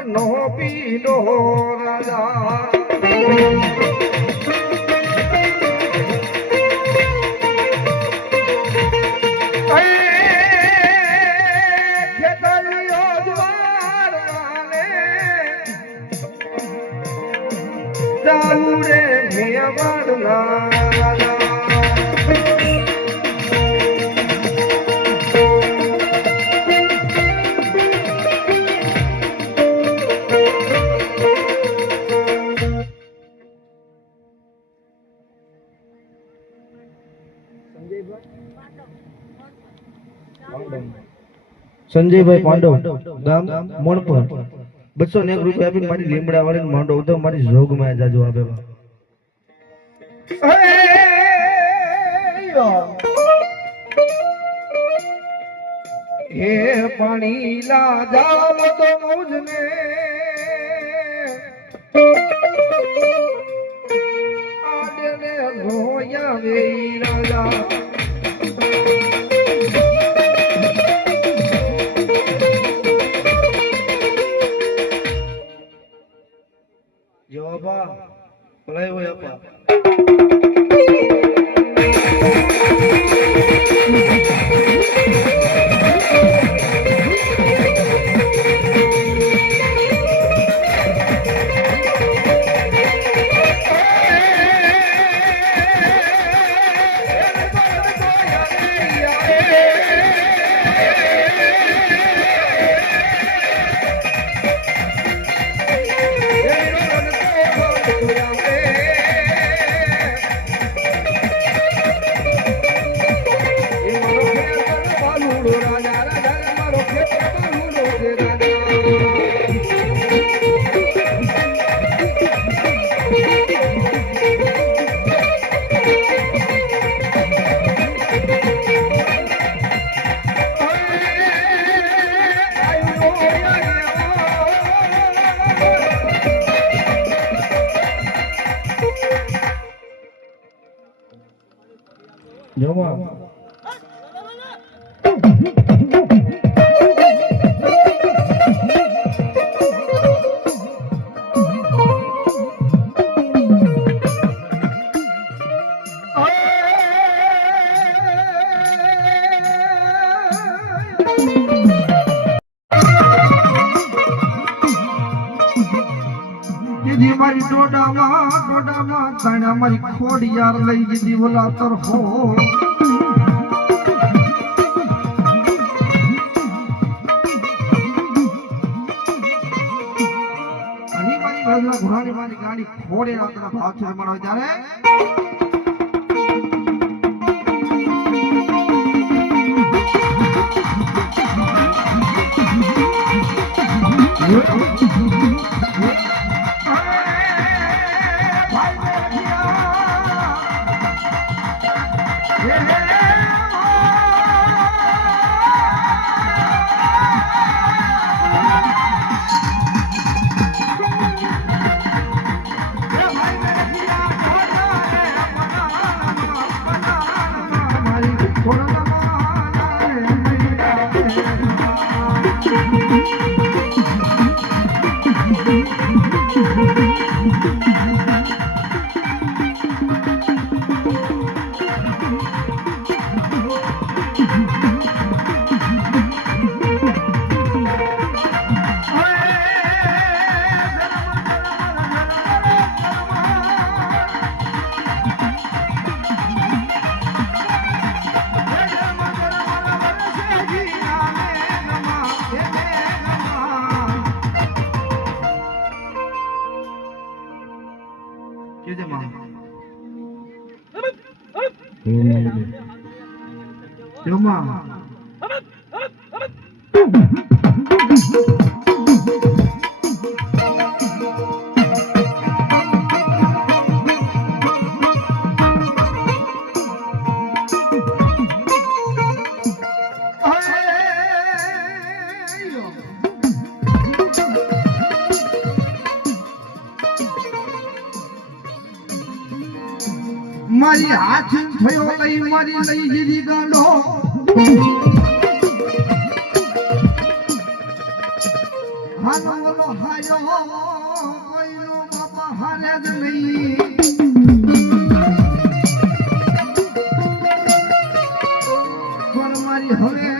નો પીડો રાજા ખેતરીઓ જવાર જાઉરે મેવાડના રાજા સંજયભાઈ પાંડવ ગામ મોણપર 201 રૂપિયા આપીને મારી લીમડા વાળી માંડો ઉધો મારી જોગમાં જાજો આપે હે પાણી લા જામ તો મુજને આડને રોયા વેઈ રાજા જવાબા ભલાઈ હોય આપા જમા દીદી મારી ટોડામાં તાણા મારી ખોડ યાર લઈ દીધી બોલા તર હો અને મારી બાજુના ઘોડાની મારી ગાડી ખોડે રાતના ભાવ છે મળો ત્યારે મારી હાથ થયો લઈ મારી લઈ દીધી ગાંડો હાલો બોલો હાયો કોઈનો બાપા હારે જ નહીં પણ મારી હવે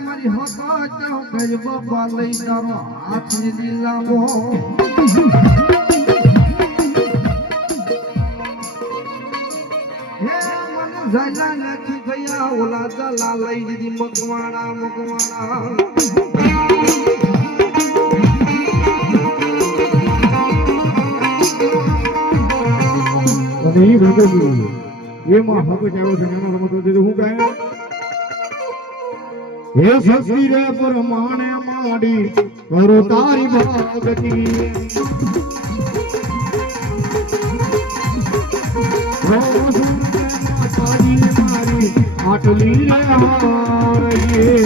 મારી હકત ગઈ બાપા લઈ તારો હાથ દીધી લાંબો ઝાલા નાખી ગયા ઓલા ઝાલા લઈ દીધી મકવાણા અને એ ભગત એમાં હક ચાલો છે નાના રમત હું કાંઈ હે શક્તિ રે પરમાણે માડી કરો તારી ભક્તિ માતાજી મારી આટલી રે હારીએ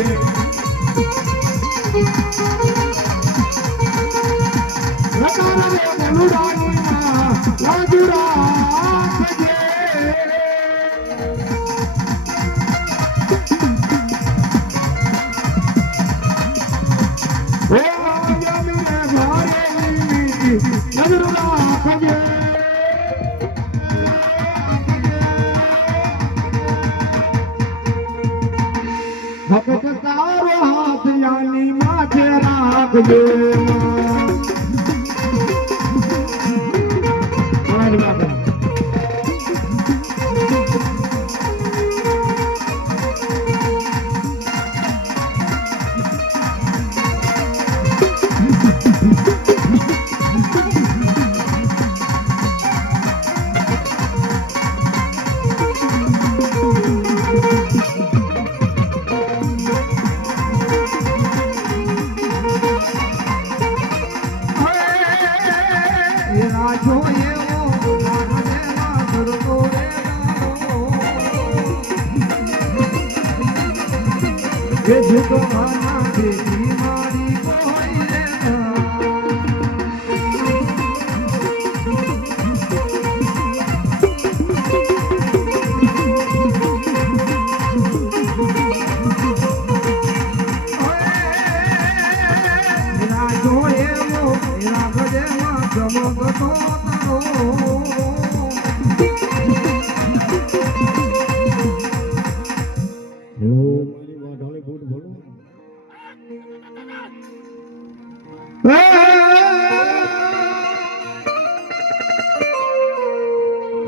ભગત તારો હાથ યાની માથે રાખજો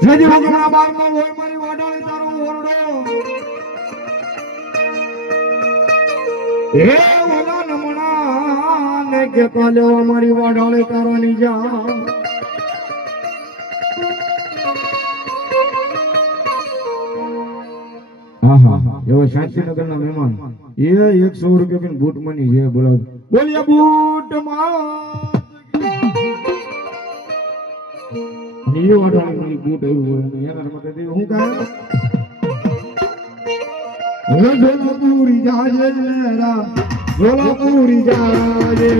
જજી ભગવાન બારમાં હોય મારી વાડાળી તારો ઓરડો હે ઓલા નમણા ને કે કાલે મારી વાડાળી તારો ની જા એવા શાંતિનગર ના મહેમાન એ 100 રૂપિયા બૂટ મની જે બોલાવ બોલિયા બૂટ માં ये वाडाली में बूट આવ્યું હોય અને એના માટે દે હું કાય હે જોલાપુરી જાજે લેરા જોલાપુરી જાજે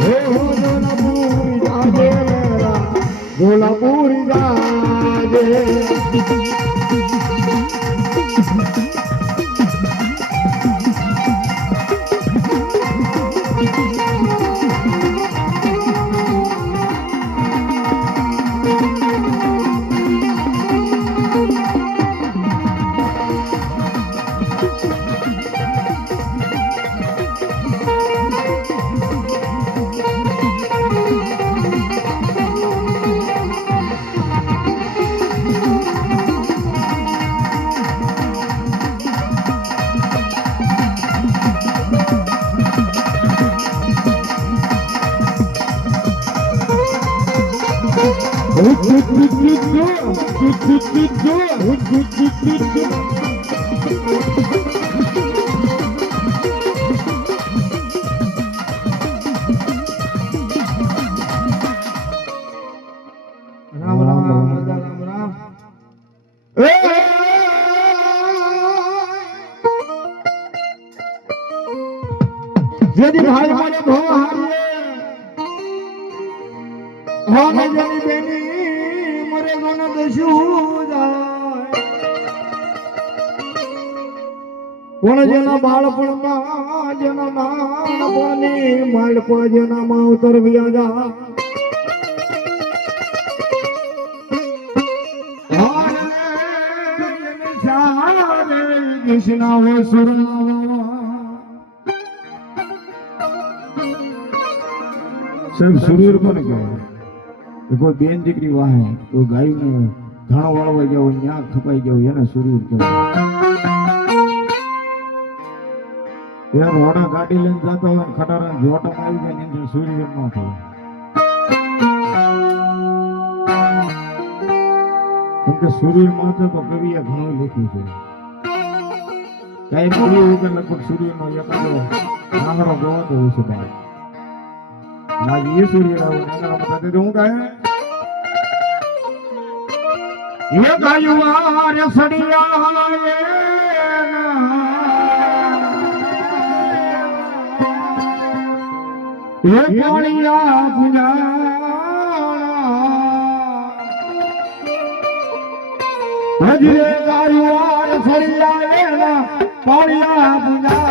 હે હો જોલાપુરી જાજે લેરા જોલાપુરી જાજે यदि भाई मारे भव हारिए हाँ जनी बेनी मरे गोना दशू जाए कोण जेना बाळपणમાં જેના નાનપણની માલપ જેના માવતર વ્યાજા કૃષ્ણ વસુરા સાહેબ સુરીર કોને કહેવાય કોઈ બેન દીકરી વાહે તો ગાયને ધાણો વાળવા જાવ ન્યા ખપાઈ જાવ એને સુરીર કહેવાય યાર રોડા ગાડી લઈને જતો હોય ખટારા જોટા આવી જાય ને સુરીર ન થાય કે સૂર્ય માથે તો કવિએ ઘણું લખ્યું છે. કઈ પૂરી વગર લગભગ સૂર્યનો એકાદો આંગળો ગવાતો હોય છે ભાઈ. આજ એ સૂર્ય આવું આંગળા માથે તો હું કહે એ ગાયું રે સડિયા એ કોળિયા પુજા હજરે ગાયું રે સડિયા કોળિયા પુજા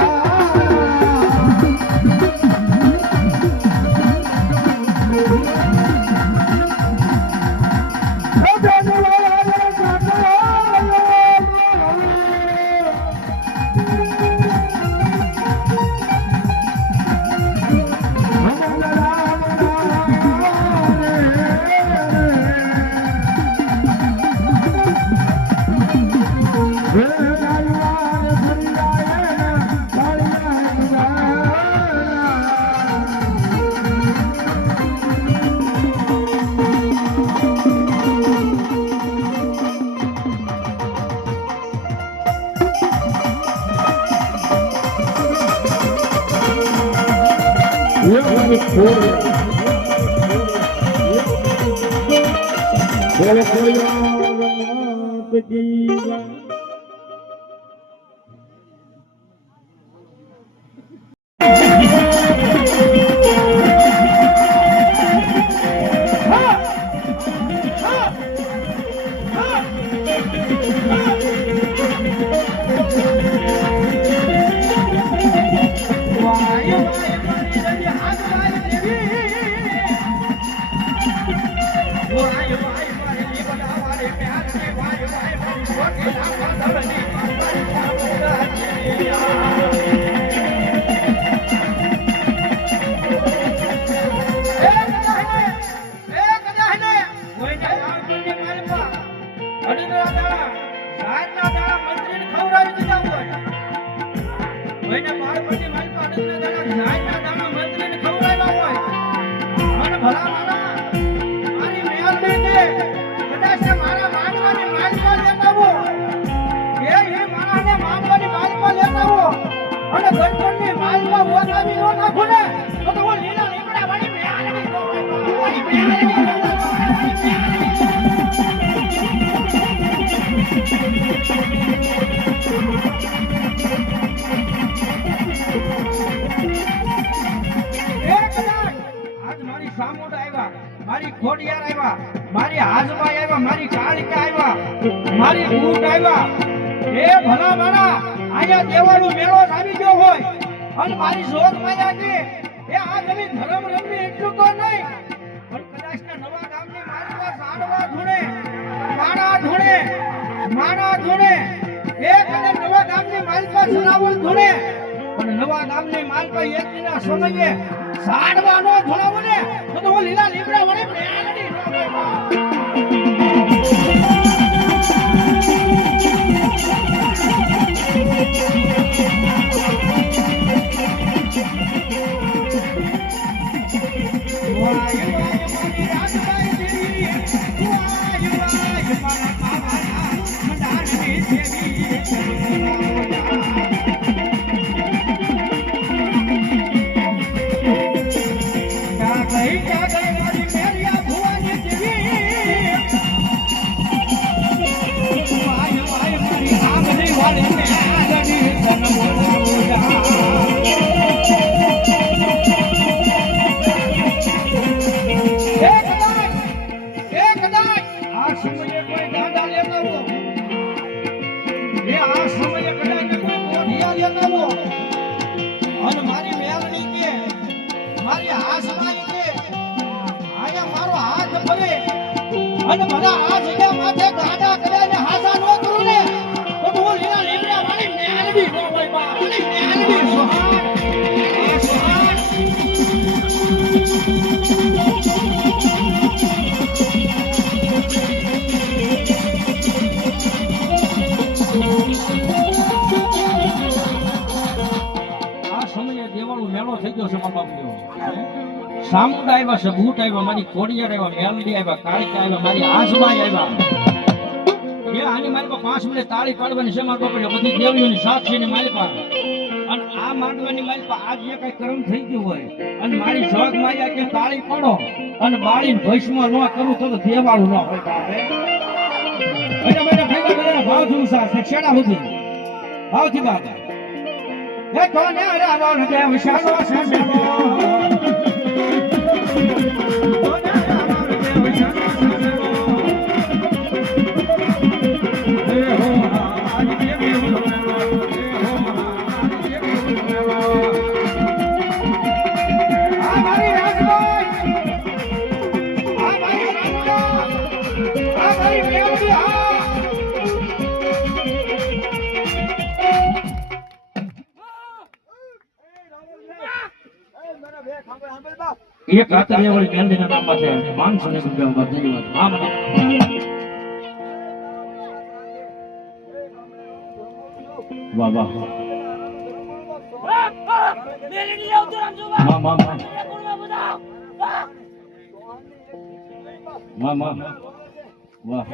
મારી ખોડિયાર આવ્યા, મારી હાજમાં આવ્યા, મારી કાળિકા આવ્યા, મારી દૂધ આવ્યા. એ ભલા મારા આયા દેવાનો મેળો આવી ગયો હોય અને મારી જોગ માયા કે એ આ જમી ધર્મ રમી એટલું તો નહીં, પણ કદાચ નવા ગામની મારી પાસે આડવા ધૂણે, માણા ધૂણે એ કદાચ નવા ગામની મારી પાસે સરાવલ ધૂણે, પણ નવા ગામની મારી પાસે એક દિના સમયે સાડવા નો ધોળાવો ને તો હું લીલા લીમડા વડે મેળડી નો અને બધા આ જગ્યા માથે ગાડા કદાને હાસા નો કરું ને તો હું લીલા લીમડા વાળી મેલડી નો હોય બા અને મેલડી સોહાન આ સમયે દેવાળો મેળો થઈ ગયો છે મારા બાપુ. સામુંડા આવ્યા છે, ભૂત આવ્યા, મારી ખોડિયાર આવ્યા, મેલડી આવ્યા, કાળિકા આવ્યા, મારી આસમાઈ આવ્યા. એ આની મારી પાસે 5 મિનિટ તાળી પાડવાની છે મારા બાપા બધી દેવીઓની સાક્ષી ની મારી પાસે અને આ માંડવાની મારી પાસે આજ જે કઈ કર્મ થઈ ગયું હોય અને મારી જોગ માયા કે તાળી પાડો અને બાળીને ભસ્મ ન કરું તો દેવાળું ન હોય બાપે એટલે મને ભેગા બધાના ભાવ થી ઉસાર છે છેડા સુધી ભાવથી બાપા એ તો ને અરે આવો દેવ શાનો શાનો એક રાત્રે વાળી કેન્દ્રના નામમાં છે 500 રૂપિયા ધન્યવાદ હા મને વાહ વાહ વાહ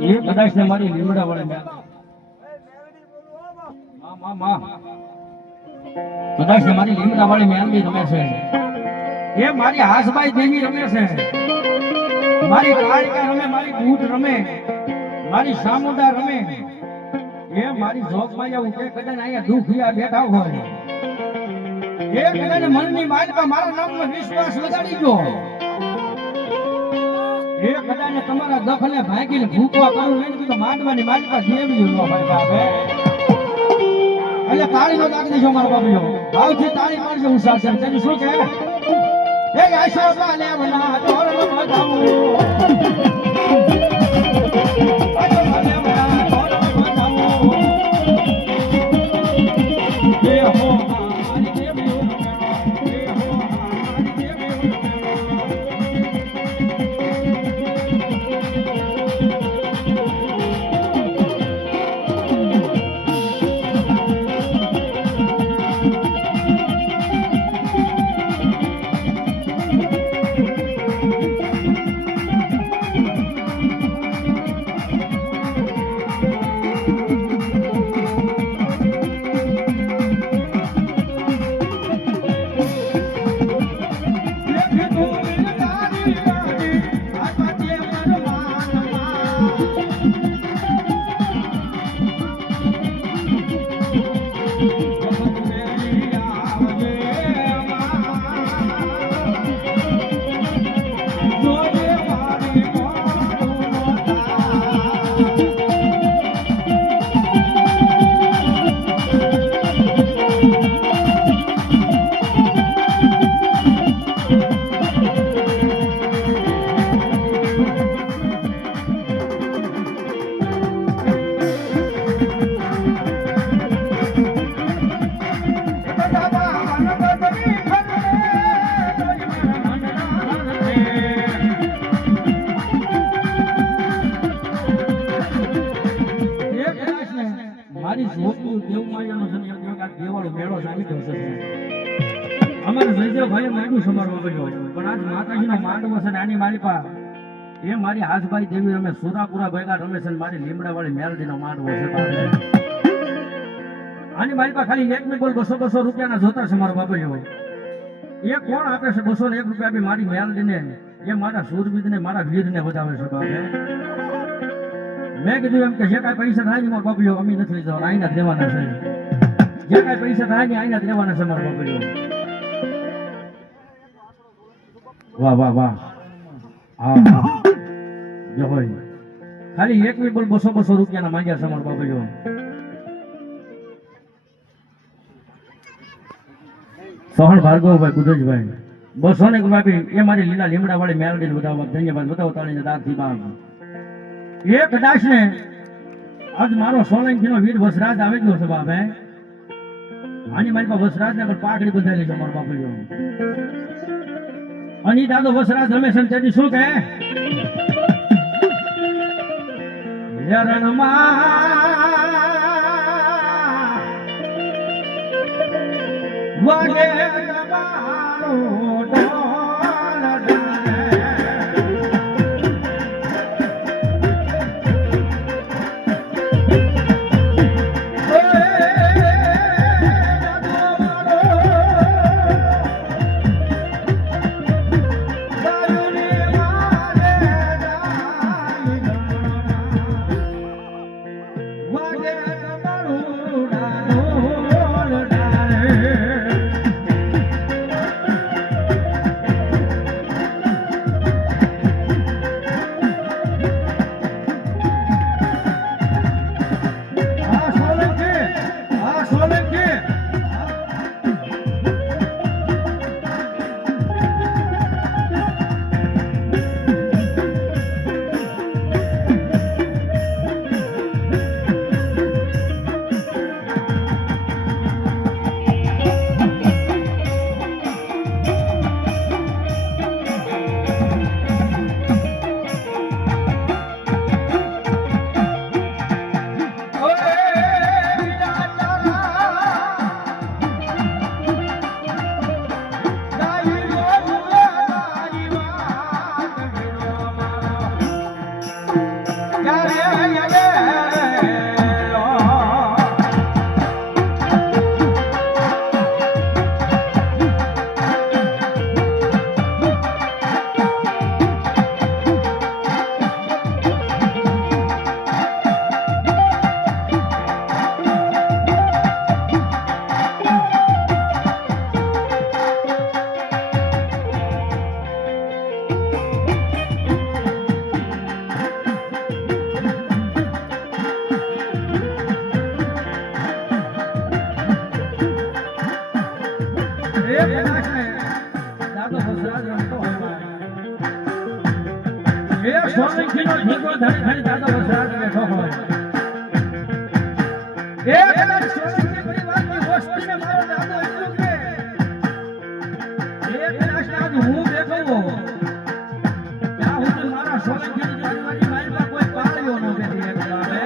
એ કદાચ ને મારી લીમડા વળે કદાચ ને મારી લીમડા વાળી મેલડી રમે છે એ મારી હાસબાઈ દેવી રમે છે મારી કાળિકા રમે મારી બૂટ રમે મારી સામુદા રમે એ મારી જોગમાં એવું કે કદાચ અહીંયા દુખિયા બેઠા હોય એ કદાચ મનની માલિકા મારા નામનો વિશ્વાસ લગાડી ગયો એ કદાચ તમારા દખલે ભાગીને ભૂખવા કરું નહીં તો માંડવાની માલિકા જેવી ન હોય બાપે એટલે તાળી નો દાગ દેજો મારા બાપીઓ ભાવથી તાળી મારજો હું સાથે તેનું શું કે એ આશોબા લેવના તોરણ બજાવું આશોબા લેવના તોરણ બજાવું એ હો મારી દેવી એ હો મારી દેવી મારી જોગનું દેવમાયાનો છે ને એક દેવાળો મેળો આવી ગયો છે અમારે જયદેવભાઈએ માંડવું સમારવા ગયો પણ આજ માતાજીનો માંડવો છે ને આની માલિકા એ મારી હાસભાઈ દેવી રમે સુરાપુરા ભેગા રમે છે મારી લીમડા વાળી મેલડીનો માંડવો છે આની માલિકા ખાલી એક ને બોલ 200 રૂપિયાના જોતા છે મારા બાપા એ કોણ આપે છે 201 રૂપિયા આપી મારી મેલડીને એ મારા સુરવીરને મારા વીરને વધાવે છે બાપે મેં કીધું એમ કે જે કાંઈ પૈસા થાય ને મારા બાપીઓ અમી નથી લીધા આઈના જ દેવાના છે જે કાંઈ પૈસા થાય ને આઈના જ દેવાના છે મારા બાપીઓ વાહ વાહ વાહ હા જો હોય ખાલી એક બોલ 200 રૂપિયાના માંગ્યા છે મારા બાપીઓ સોહણ ભાર્ગવભાઈ કુદરતભાઈ 201 બાપી એ મારી લીલા લીમડા વાળી મેલડી બતાવવા ધન્યવાદ બતાવો તાળીને દાંતથી બાપ એ કદાચ ને આજ મારો સોલંકી નો વીર વસરાજ આવી ગયો છે બાપ આની મારી પાસે વસરાજ ને પાઘડી બંધાયેલી છે મારો બાપુ અને ઈ દાદો વસરાજ રમેશ તેથી શું કહે યરણમાં વાગે તમારો ઢોલ ઢાલે. સોલંકીનો ઢીંગો ધરી ધરી દાદો વસરાજ બેઠો હોય. એક સોલંકી પરિવારની વસ્તીને મારો દાદો એટલું કે એક નાશનાદ હું બેઠો ત્યાં સુધી મારા સોલંકીની જાનવાની મારી પાસે કોઈ પાળ્યો ન બેઠી,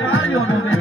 પાળ્યો ન બેઠી.